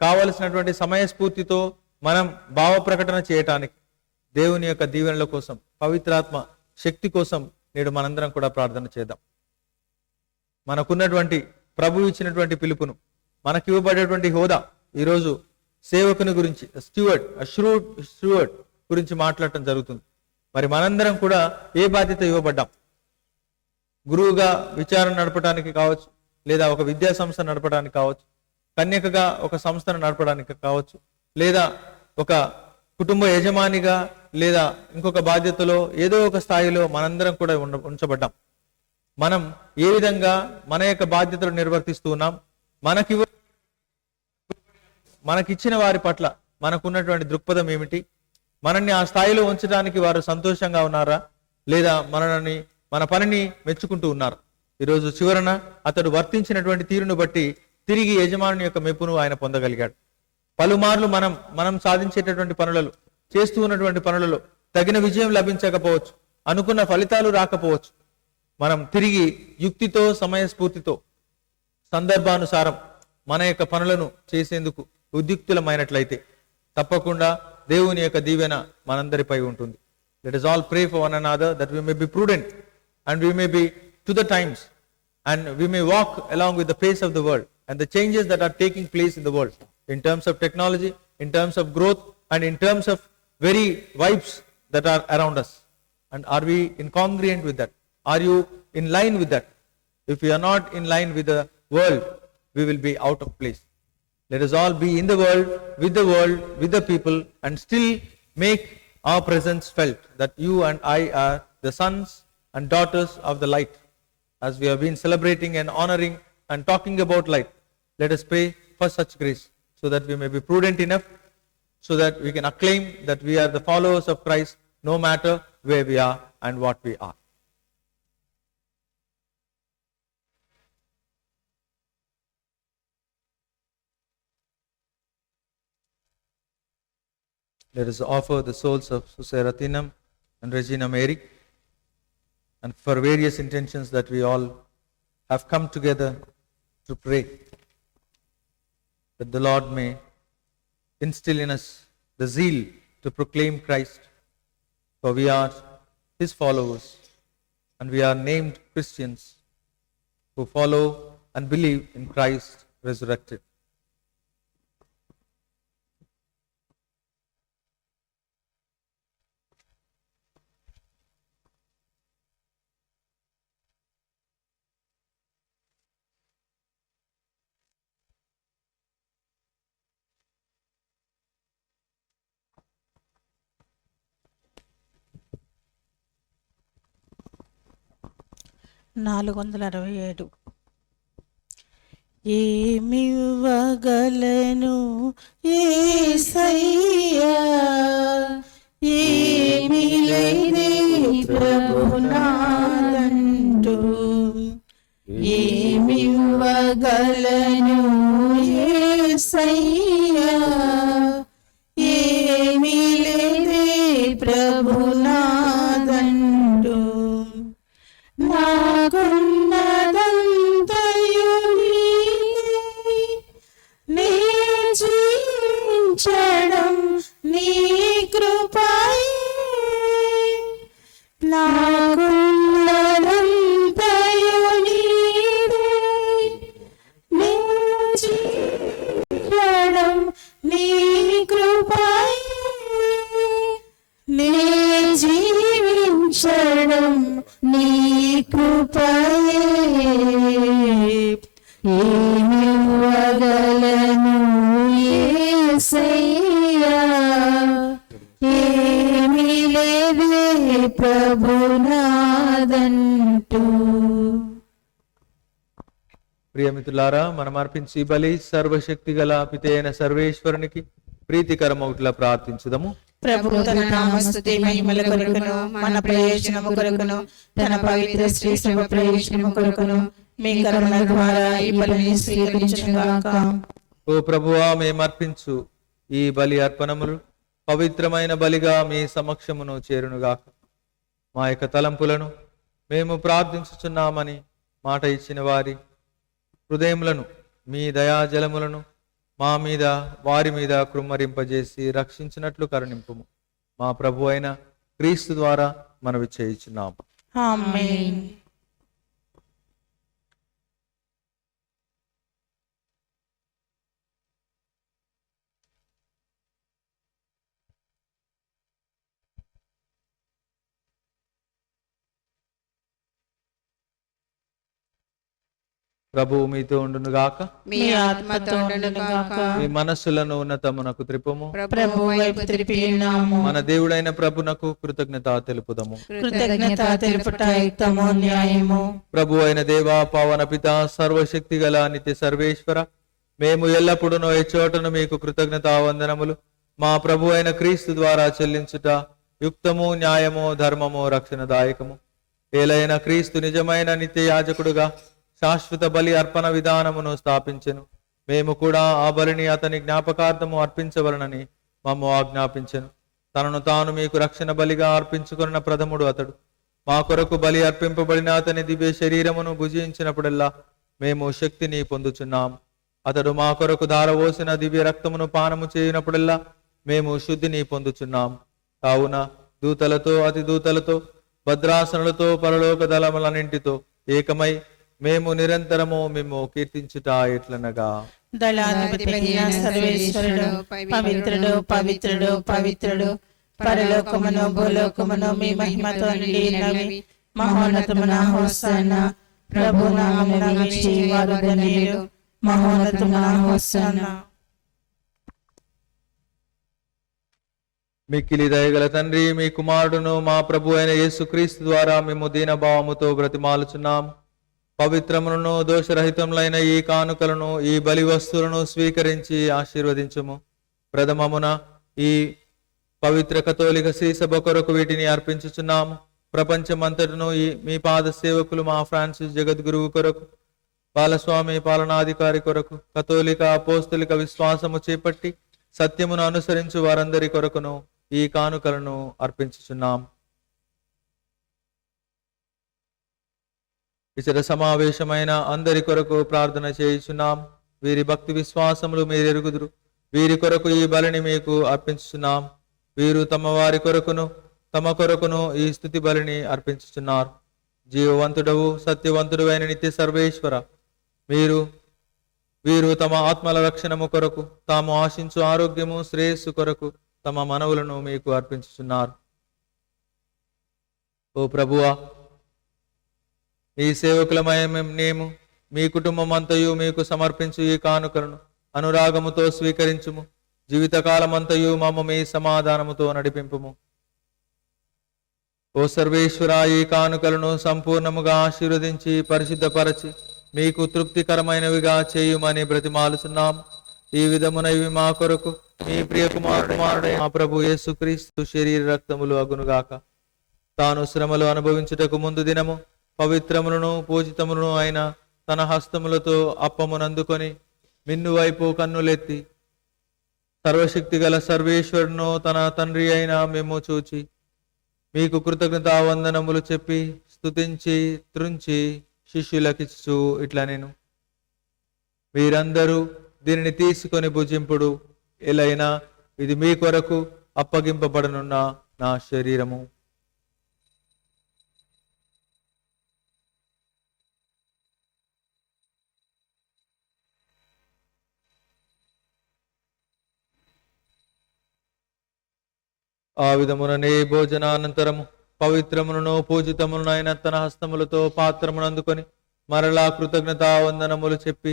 కావలసినటువంటి సమయస్ఫూర్తితో మనం భావ ప్రకటన చేయటానికి దేవుని యొక్క దీవెనల కోసం, పవిత్రాత్మ శక్తి కోసం నేడు మనందరం కూడా ప్రార్థన చేద్దాం. మనకున్నటువంటి ప్రభు ఇచ్చినటువంటి పిలుపును, మనకి ఇవ్వబడేటువంటి హోదా, ఈరోజు సేవకుని గురించి స్టూవర్డ్ గురించి మాట్లాడటం జరుగుతుంది. మరి మనందరం కూడా ఏ బాధ్యత ఇవ్వబడ్డాం? గురువుగా విచారణ నడపడానికి కావచ్చు, లేదా ఒక విద్యా సంస్థ నడపడానికి కావచ్చు, కన్యకగా ఒక సంస్థను నడపడానికి కావచ్చు, లేదా ఒక కుటుంబ యజమానిగా, లేదా ఇంకొక బాధ్యతలో ఏదో ఒక స్థాయిలో మనందరం కూడా ఉంచబడ్డాం. మనం ఏ విధంగా మన యొక్క బాధ్యతలు నిర్వర్తిస్తూ ఉన్నాం? మనకిచ్చిన వారి పట్ల మనకున్నటువంటి దృక్పథం ఏమిటి? మనల్ని ఆ స్థాయిలో ఉంచడానికి వారు సంతోషంగా ఉన్నారా, లేదా మన పనిని మెచ్చుకుంటూ ఉన్నారు? ఈరోజు చివరన అతడు వర్తించినటువంటి తీరును బట్టి తిరిగి యజమాని యొక్క మెప్పును ఆయన పొందగలిగాడు. పలుమార్లు మనం సాధించేటటువంటి పనులలో, చేస్తూ ఉన్నటువంటి పనులలో తగిన విజయం లభించకపోవచ్చు, అనుకున్న ఫలితాలు రాకపోవచ్చు. మనం తిరిగి యుక్తితో, సమయస్ఫూర్తితో, సందర్భానుసారం మన యొక్క పనులను చేసేందుకు ఉద్యుక్తులమైనట్లయితే తప్పకుండా దేవుని యొక్క దీవెన మనందరిపై ఉంటుంది. Let us all pray for one another that we may be prudent and we may be to the times and we may walk along with the pace of the world and the changes that are taking place in the world in terms of technology, in terms of growth, and in terms of very vibes that are around us. And are we incongruent with that? Are you in line with that? If we are not in line with the world, we will be out of place. Let us all be in the world, with the people, and still make our presence felt, that you and I are the sons and daughters of the light. As we have been celebrating and honoring and talking about light, let us pray for such grace, so that we may be prudent enough, so that we can acclaim that we are the followers of Christ, no matter where we are and what we are. Let us offer the souls of Susera Thinam and Regina Mary, and for various intentions that we all have come together to pray, that the Lord may instill in us the zeal to proclaim Christ, for we are His followers, and we are named Christians who follow and believe in Christ resurrected. (467) ఏమివ్వగలను యేసయ్యా, ఏమీ లేదే ప్రభునాదంటూ. ఏమివ్వగలను యేసయ్యా, ఏమీ లేదే ప్రభునాదంటూ. నాకున్నదంతయు నీవే, నే జీవించడం నీ కృపయే. నాకున్నదంతయు నీవే, నే జీవించడం నీ కృపయే. నే జీవించడం నీ కృపయే. ఏమివ్వగలను యేసయ్యా, ఏమీ లేదే ప్రభునాదంటూ. ప్రియమిత్రులారా, మనం అర్పించి బలి సర్వశక్తి గల పితైన సర్వేశ్వరునికి ప్రీతికరమౌట్లా ప్రార్థించుదము. ప్రభు తన నామస్తుతి మహిమల కొరకును, మన ప్రయోజనము కొరకును, తన పవిత్ర శ్రేష్ఠ ప్రయోజనము కొరకును మీ కరుణ ద్వారా ఈ బలిని స్వీకరించుగాక. ఓ ప్రభువా, మేము అర్పించు ఈ బలి అర్పణములు పవిత్రమైన బలిగా మీ సమక్షమును చేరునుగాక. మా యొక్క తలంపులను మేము ప్రార్థించుచున్నామని మాట ఇచ్చిన వారి హృదయములను, మీ దయాజలములను మా మీద, వారి మీద కృమ్మరింపజేసి రక్షించినట్లు కరుణింపుము. మా ప్రభు అయిన క్రీస్తు ద్వారా మనవి చేయుచున్నాము. ఆమేన్. ప్రభువు మీతో ఉండునుగాక. మీ ఆత్మతో ఉండునుగాక. మీ మనస్సులను ఉన్నతమునకు త్రిప్పుము. ప్రభు వైపు త్రిపి ఉన్నాము. మన దేవుడైన ప్రభునకు కృతజ్ఞత తెలుపుదము. కృతజ్ఞత తెలుపుట యుక్తము న్యాయము. ప్రభు అయిన దేవా, పావన పిత, సర్వశక్తి గల నిత్య సర్వేశ్వర, మేము ఎల్లప్పుడూ ఏ చోటను మీకు కృతజ్ఞత వందనములు మా ప్రభు అయిన క్రీస్తు ద్వారా చెల్లించుట యుక్తము, న్యాయము, ధర్మము, రక్షణదాయకము. ఏలైన క్రీస్తు నిజమైన నిత్య యాజకుడుగా శాశ్వత బలి అర్పణ విధానమును స్థాపించెను. మేము కూడా ఆ బలిని అతని జ్ఞాపకార్థము అర్పించవలనని మమ్ము ఆజ్ఞాపించెను. తనను తాను మీకు రక్షణ బలిగా అర్పించుకున్న ప్రథముడు అతడు. మా కొరకు బలి అర్పింపబడిన అతని దివ్య శరీరమును భుజించినప్పుడల్లా మేము శక్తిని పొందుచున్నాం. అతడు మా కొరకు ధారవోసిన దివ్య రక్తమును పానము చేయనప్పుడల్లా మేము శుద్ధిని పొందుచున్నాం. కావున దూతలతో, అతి దూతలతో, భద్రాసనులతో, పరలోక దళములన్నింటితో ఏకమై మేము నిరంతరము మేము కీర్తించుట ఎట్లనగా, దళాధిపతి అయిన సర్వేశ్వరుడు పవిత్రుడు, పవిత్రుడు, పవిత్రుడు, పరలోకమును భూలోకమును మీ మహిమతో నిండినవి. మహోన్నతమున హోసన్న. ప్రభు నామమున వచ్చి వారు ధన్యులు. మహోన్నతమున హోసన్న. మిక్కిలి దయగల తండ్రి, మీ కుమారుడును మా ప్రభు అయిన యేసుక్రీస్తు ద్వారా మేము దీనభావముతో బ్రతిమాలుచున్నాము. పవిత్రములను దోషరహితములైన ఈ కానుకలను, ఈ బలి వస్తువులను స్వీకరించి ఆశీర్వదించుము. ప్రథమమున ఈ పవిత్ర కథోలిక శ్రీసభ కొరకు వీటిని అర్పించుచున్నాము. ప్రపంచమంతటను మీ పాద సేవకులు మా ఫ్రాన్సిస్ జగద్గురువు కొరకు, బాలస్వామి పాలనాధికారి కొరకు, కథోలిక అపోస్తలిక విశ్వాసము చేపట్టి సత్యమును అనుసరించు వారందరి కొరకును ఈ కానుకలను అర్పించుచున్నాం. ఇతర సమావేశమైన అందరి కొరకు ప్రార్థన చేయుచున్నాం. వీరి భక్తి విశ్వాసములు మీరెరుగుదురు. వీరి కొరకు ఈ బలిని మీకు అర్పించుచున్నాం. వీరు తమ వారి కొరకును తమ కొరకును ఈ స్తుతి బలిని అర్పించుచున్నారు. జీవవంతుడవు, సత్యవంతుడు అయిన నిత్య సర్వేశ్వర, వీరు తమ ఆత్మల రక్షణము కొరకు, తాము ఆశించు ఆరోగ్యము, శ్రేయస్సు కొరకు తమ మనవులను మీకు అర్పించుచున్నారు. ఓ ప్రభువా, ఈ సేవకులమేము మీ కుటుంబమంతయు మీకు సమర్పించు ఈ కానుకలను అనురాగముతో స్వీకరించుము. జీవితకాలమంతయు మమ్మ మీ సమాధానముతో నడిపింపుము. ఓ సర్వేశ్వర, ఈ కానుకలను సంపూర్ణముగా ఆశీర్వదించి పరిశుద్ధపరచి మీకు తృప్తికరమైనవిగా చేయుమని బ్రతిమాలుచున్నాము. ఈ విధమున ఇవి మా కొరకు మీ ప్రియ కుమారుడు మా ప్రభు యేసుక్రీస్తు శరీర రక్తములు అగునుగాక. తాను శ్రమలు అనుభవించుటకు ముందు దినము పవిత్రములను పూజితములను అయిన తన హస్తములతో అప్పమునందుకొని మిన్ను వైపు కన్నులెత్తి సర్వశక్తి గల సర్వేశ్వరును తన తండ్రి అయిన మేము చూచి మీకు కృతజ్ఞతావందనములు చెప్పి స్తుతించి త్రుంచి శిష్యులకిచ్చు ఇట్లా నేను, మీరందరూ దీనిని తీసుకొని భుజింపుడు. ఎలైనా ఇది మీ కొరకు అప్పగింపబడనున్న నా శరీరము. ఆ విధముననే భోజనానంతరము పవిత్రములను పూజితములను అయిన తన హస్తములతో పాత్రమునందుకొని మరలా కృతజ్ఞతావందనములు చెప్పి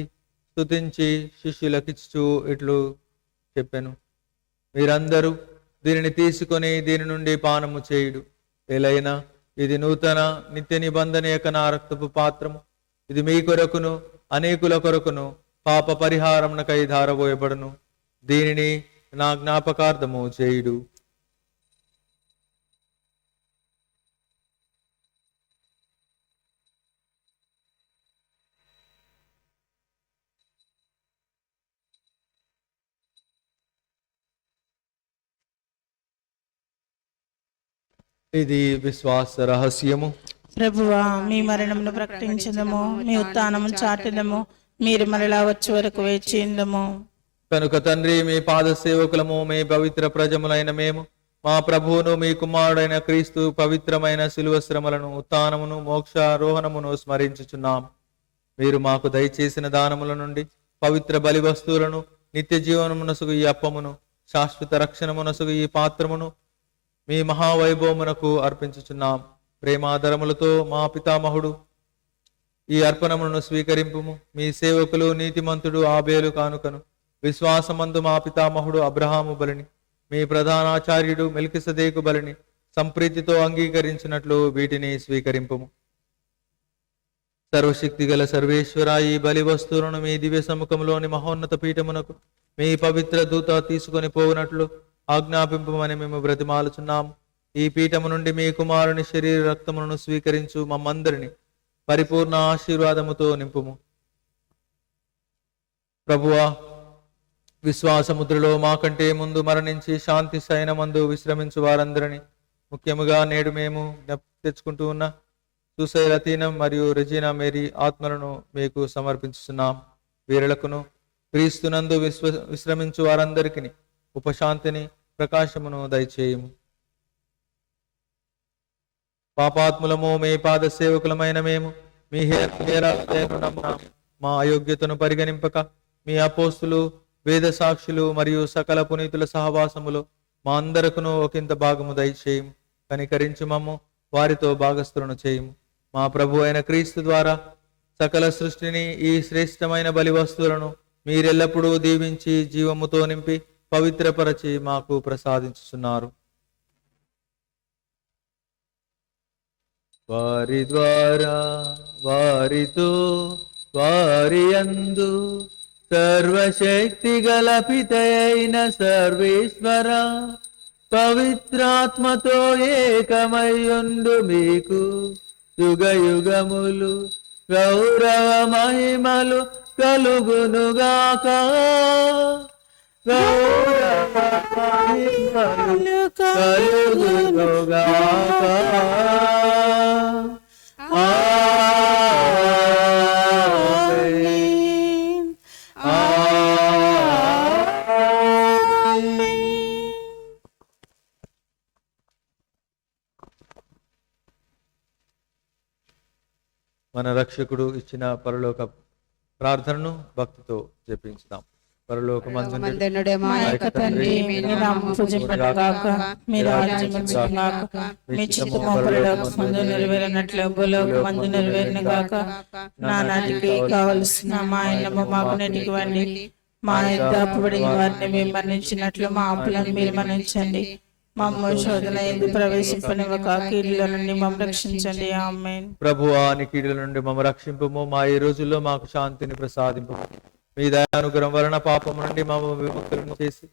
స్తుతించి శిష్యులకిచ్చు ఇట్లు చెప్పెను, మీరందరూ దీనిని తీసుకొని దీని నుండి పానము చేయుడు. ఎలైనా ఇది నూతన నిత్య నిబంధన యొక్క నా రక్తపు పాత్రము. ఇది మీ కొరకును అనేకుల కొరకును పాప పరిహారమునకై ధారబోయబడును. దీనిని నా జ్ఞాపకార్థము చేయుడు. ఇది విశ్వాస రహస్యము. ప్రభువా, మీ మరణమును ప్రకటించదము, మీ ఉత్థానము చాటిదము, మీరు మరలా వచ్చే వరకు వేచిందము. కనుక తండ్రి, మీ పాద సేవకులము, మీ పవిత్ర ప్రజములైన మేము మా ప్రభువును మీ కుమారుడైన క్రీస్తు పవిత్రమైన శిలువ శ్రమలను, ఉత్థానమును, మోక్షారోహణమును స్మరించుచున్నాం. మీరు మాకు దయచేసిన దానముల నుండి పవిత్ర బలి వస్తువులను, నిత్య జీవనమునసుగు ఈ అప్పమును, శాశ్వత రక్షణమునసుగు ఈ పాత్రమును మీ మహావైభవమునకు అర్పించుచున్నాం. ప్రేమాదరములతో మా పితామహుడు ఈ అర్పణములను స్వీకరింపుము. మీ సేవకులు నీతిమంతుడు ఆబేలు కానుకను విశ్వాసమందు మా పితామహుడు అబ్రహాము బలిని మీ ప్రధానాచార్యుడు మెల్కిసెదెకు బలిని సంప్రీతితో అంగీకరించినట్లు వీటిని స్వీకరింపుము. సర్వశక్తి గల సర్వేశ్వర, ఈ బలి వస్తువులను మీ దివ్య సముఖంలోని మహోన్నత పీఠమునకు మీ పవిత్ర దూత తీసుకొని పోవునట్లు ఆజ్ఞాపింపమని మేము బ్రతిమాలుచున్నాము. ఈ పీఠము నుండి మీ కుమారుని శరీర రక్తములను స్వీకరించు మమ్మందరిని పరిపూర్ణ ఆశీర్వాదముతో నింపుము. ప్రభువా, విశ్వాసముద్రలో మాకంటే ముందు మరణించి శాంతి శయనమందు విశ్రమించు వారందరినీ, ముఖ్యముగా నేడు మేము తెచ్చుకుంటూ ఉన్న సుసై రతీనం మరియు రెజీనా మేరీ ఆత్మలను మీకు సమర్పించుతున్నాం. వీరులకును క్రీస్తునందు విశ్రమించు వారందరికీ ఉపశాంతిని ప్రకాశమును దయచేయము. పాపాత్ములము మీ పాద సేవకులమైన మేము మీ హేరాలను నమ్మునాము. మా అయోగ్యతను పరిగణింపక మీ అపోస్తులు, వేద సాక్షులు మరియు సకల పునీతుల సహవాసములో మా అందరకును ఒకంత భాగము దయచేయము. కనికరించి మమ్ము వారితో భాగస్థులను చేయము. మా ప్రభు అయిన క్రీస్తు ద్వారా సకల సృష్టిని, ఈ శ్రేష్టమైన బలి వస్తువులను మీరెల్లప్పుడూ దీవించి జీవముతో నింపి పవిత్రపరచి మాకు ప్రసాదించుచున్నారు. వారి ద్వారా, వారితో, వారి యందు సర్వశక్తి గల పితయైన సర్వేశ్వర పవిత్రాత్మతో ఏకమయ్యుండు మీకు యుగ యుగములు గౌరవ మహిమలు కలుగునుగాక. గౌరవ మహిమలు కలుగునుగాక. ఆమేన్. ఆమేన్. మన రక్షకుడు ఇచ్చిన పరలోక ప్రార్థనను భక్తితో జపించుదాం. పరలోకమందుండుడి మా మా యొక్క యొక్క తండ్రి, తండ్రి, మీ మీ నామము నామము పూజింపబడుగాక, మీ రాజ్యం వచ్చుగాక, మీ చిత్తము పరలోకమందు నెరవేరినట్లు భూలోకమందు నెరవేరునుగాక. నానాటికి కావలసిన మా అన్నము మాకు నేటికివ్వండి. మా యొద్ద అప్పుబడిన వారిని మేము మన్నించినట్లు మా అప్పులను మీరు మన్నించండి. మమ్ము శోధన ఎందు ప్రవేశింపనివ్వక కీడులో నుండి మమ్మల్ని రక్షించండి. ఆమేన్. ప్రభువా, నీ కీడుల నుండి మమ్మ రక్షింపుము. మా ఈ రోజుల్లో మాకు శాంతిని ప్రసాదింపు. మీ దయానుగ్రహం వలన పాపము నుండి మమ్మ విముక్తులను చేసి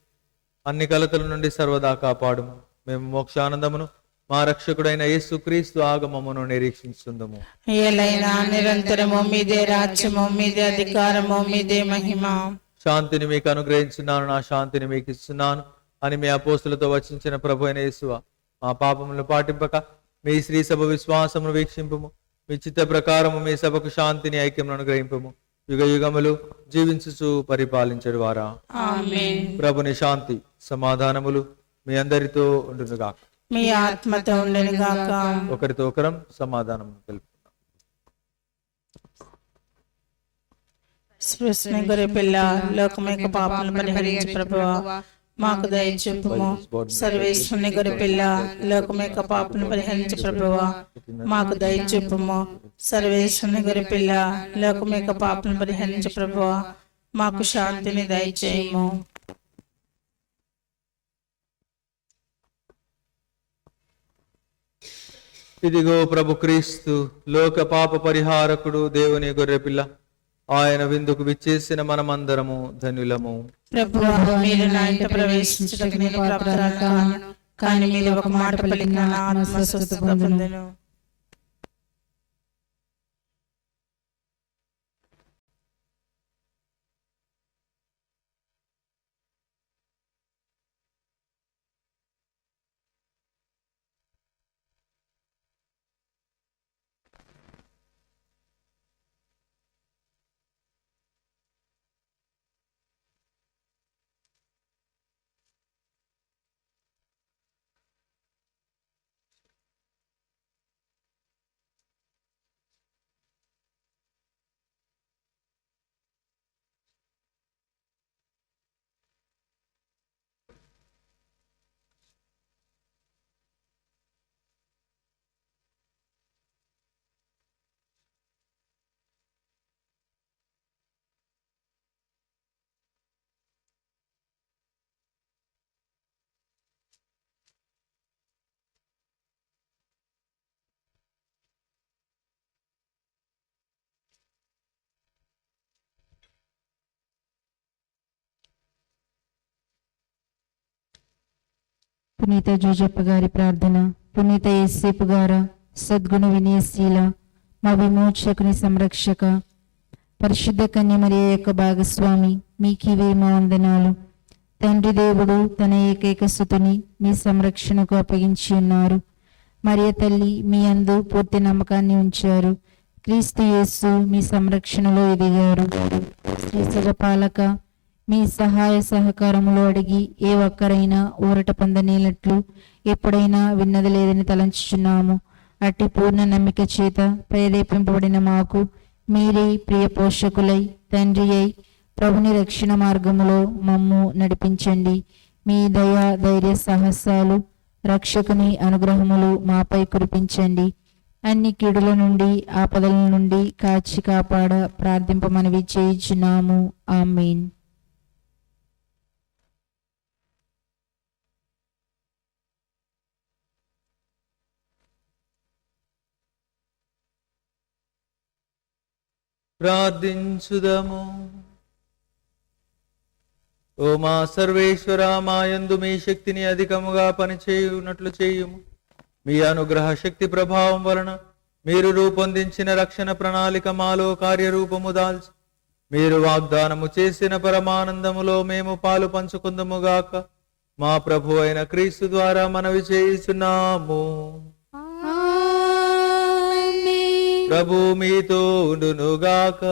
అన్ని కలతల నుండి సర్వదా కాపాడుము. మేము మోక్షానందమును మా రక్షకుడైన యేసు క్రీస్తు ఆగమమును నిరీక్షించుందము. ఏలైనా నిరంతరము మీదే రాజ్యము, మీదే అధికారము, మీదే మహిమ. శాంతిని మీకు అనుగ్రహించున్నాను, నా శాంతిని మీకు ఇస్తున్నాను అని మీ అపోస్తులతో వచించిన ప్రభు అయిన యేసువ, మా పాపములను పాటింపక మీ శ్రీ సభ విశ్వాసమును వీక్షింపుము. మీ చిత్త ప్రకారము మీ సభకు శాంతిని, ఐక్యమును అనుగ్రహింపుము. యుగ యుగములు జీవించుచు పరిపాలించడు వారా. ఆమేన్. ప్రభుని శాంతి సమాధానములు మీ అందరితో ఉండునుగాక. మీ ఆత్మతో ఉండనుగాక. ఒకరితో ఒకరం సమాధానం తెలుపుకుందాం. సృష్టి గొర్రె పిల్ల, లోకం యొక్క పాపలను పరిహరించు ప్రభువా, మాకు దయచూపుము. సర్వేశ్వరుని గొర్రె పిల్ల, లోకం యొక్క పాపలను పరిహరించు ప్రభువా, మాకు దయచూపుము. సర్వేశ్వరుని గొర్రె పిల్ల, లోకం యొక్క పాపలను పరిహరించు ప్రభువా, మాకు శాంతిని దయచేయము. ఇదిగో ప్రభు క్రీస్తు, లోక పాప పరిహారకుడు, దేవుని గొర్రెపిల్ల. ఆయన విందుకు విచ్చేసిన మనమందరము ధన్యులము. ప్రభువా, మీరు నా ఇంట ప్రవేశించుటకు నేను ప్రాప్తురాలు కాను, కానీ మీరు ఒక మాట పలికిన నా ఆత్మ స్వస్థత పొందును. పునీత జోజప్ప గారి ప్రార్థన, పునీత యేసేపు గారా, సద్గుణ వినయశీల, మా విమోచకుని సంరక్షక, పరిశుద్ధ కన్యమరియ యొక్క భాగస్వామి, మీకివే మా వందనాలు. తండ్రి దేవుడు తన ఏకైక సుతుని మీ సంరక్షణకు అప్పగించి ఉన్నారు. మరియ తల్లి మీ అందు పూర్తి నమ్మకాన్ని ఉంచారు. క్రీస్తు యేసు మీ సంరక్షణలో ఎదిగారు. శ్రీ సజపాలక, మీ సహాయ సహకారములు అడిగి ఏ ఒక్కరైనా ఊరట పొందనేలట్లు ఎప్పుడైనా విన్నది లేదని తలంచుచున్నాము. అట్టి పూర్ణ నమ్మిక చేత ప్రేరేపింపబడిన మాకు మీరే ప్రియ పోషకులై తండ్రి అయి ప్రభుని రక్షణ మార్గములో మమ్ము నడిపించండి. మీ దయా ధైర్య సాహసాలు రక్షకుని అనుగ్రహములు మాపై కురిపించండి. అన్ని కీడుల నుండి ఆపదల నుండి కాచి కాపాడ ప్రార్థింపమనవి చేయుచున్నాము. ఆమేన్. ప్రార్థించుదము. ఓ మా సర్వేశ్వర, మా యందు మీ శక్తిని అధికముగా పనిచేయునట్లు చేయుము. మీ అనుగ్రహ శక్తి ప్రభావం వలన మీరు రూపొందించిన రక్షణ ప్రణాళిక మాలో కార్యరూపము దాల్చి మీరు వాగ్దానము చేసిన పరమానందములో మేము పాలు పంచుకుందముగాక. మా ప్రభు అయిన క్రీస్తు ద్వారా మనవి చేయుచున్నాము. ప్రభు మీతో ఉండునుగాక.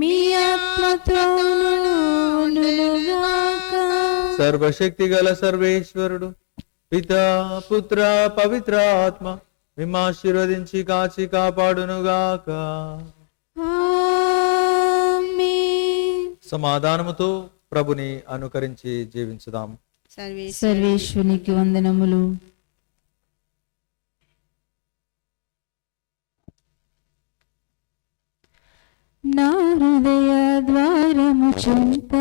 మీ ఆత్మతోనుగాక. సర్వశక్తి గల సర్వేశ్వరుడు పితా పుత్ర పవిత్ర ఆత్మ మిమ్మ ఆశీర్వదించి కాచి కాపాడునుగాక. ఆమేన్. సమాధానముతో ప్రభుని అనుకరించి జీవించుదాం. సర్వేశ్వరునికి వందనములు. నా హృదయ ద్వారము చుంత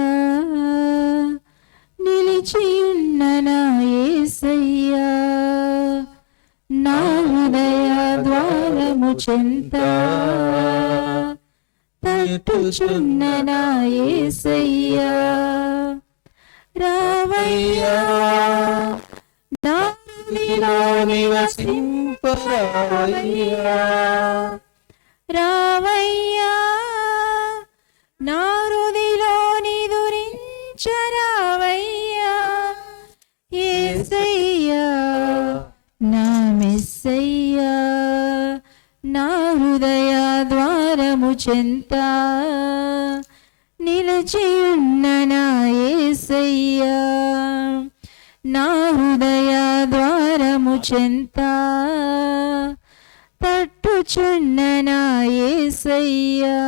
నిలిచియున్న నా యేసయ్యా, నా హృదయ ద్వారము చుంత తట్టుచున్న నా యేసయ్యా, రావయ్యా నా హృదయలో నివసింపరావయ్యా, రావయ్యా నా హృదిలో నిదురించరావయ్యా, యేసయ్యా నా మెస్సయ్యా, నా హృదయ ద్వారము చెంత నిలిచియున్న నా యేసయ్యా, నా హృదయ ద్వారము చెంత తట్టుచున్న నా యేసయ్యా,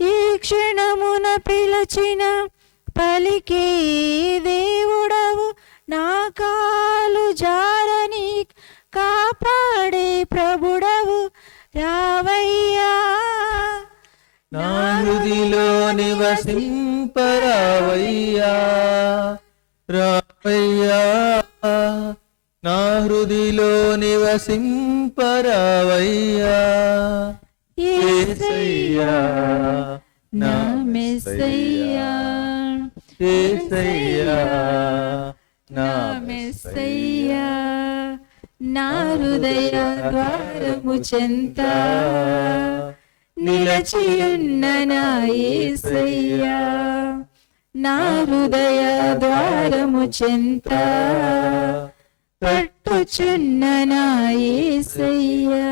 ఈ క్షణమున పిలచిన పలికే దేవుడవు, నా కాలు జారని కాపాడే ప్రభుడవు, రావయ్యా నా హృదిలో నివసింపరావయ్యా, రావయ్యా నా హృదిలో నివసింపరావయ్యా, యేసయ్యా నా మెస్సయ్యా, యేసయ్యా నా మెస్సయ్యా, నా హృదయ ద్వారము చెంత నిలచియున్న నా యేసయ్యా, నా హృదయ ద్వారము చెంత తట్టుచున్న నా యేసయ్యా.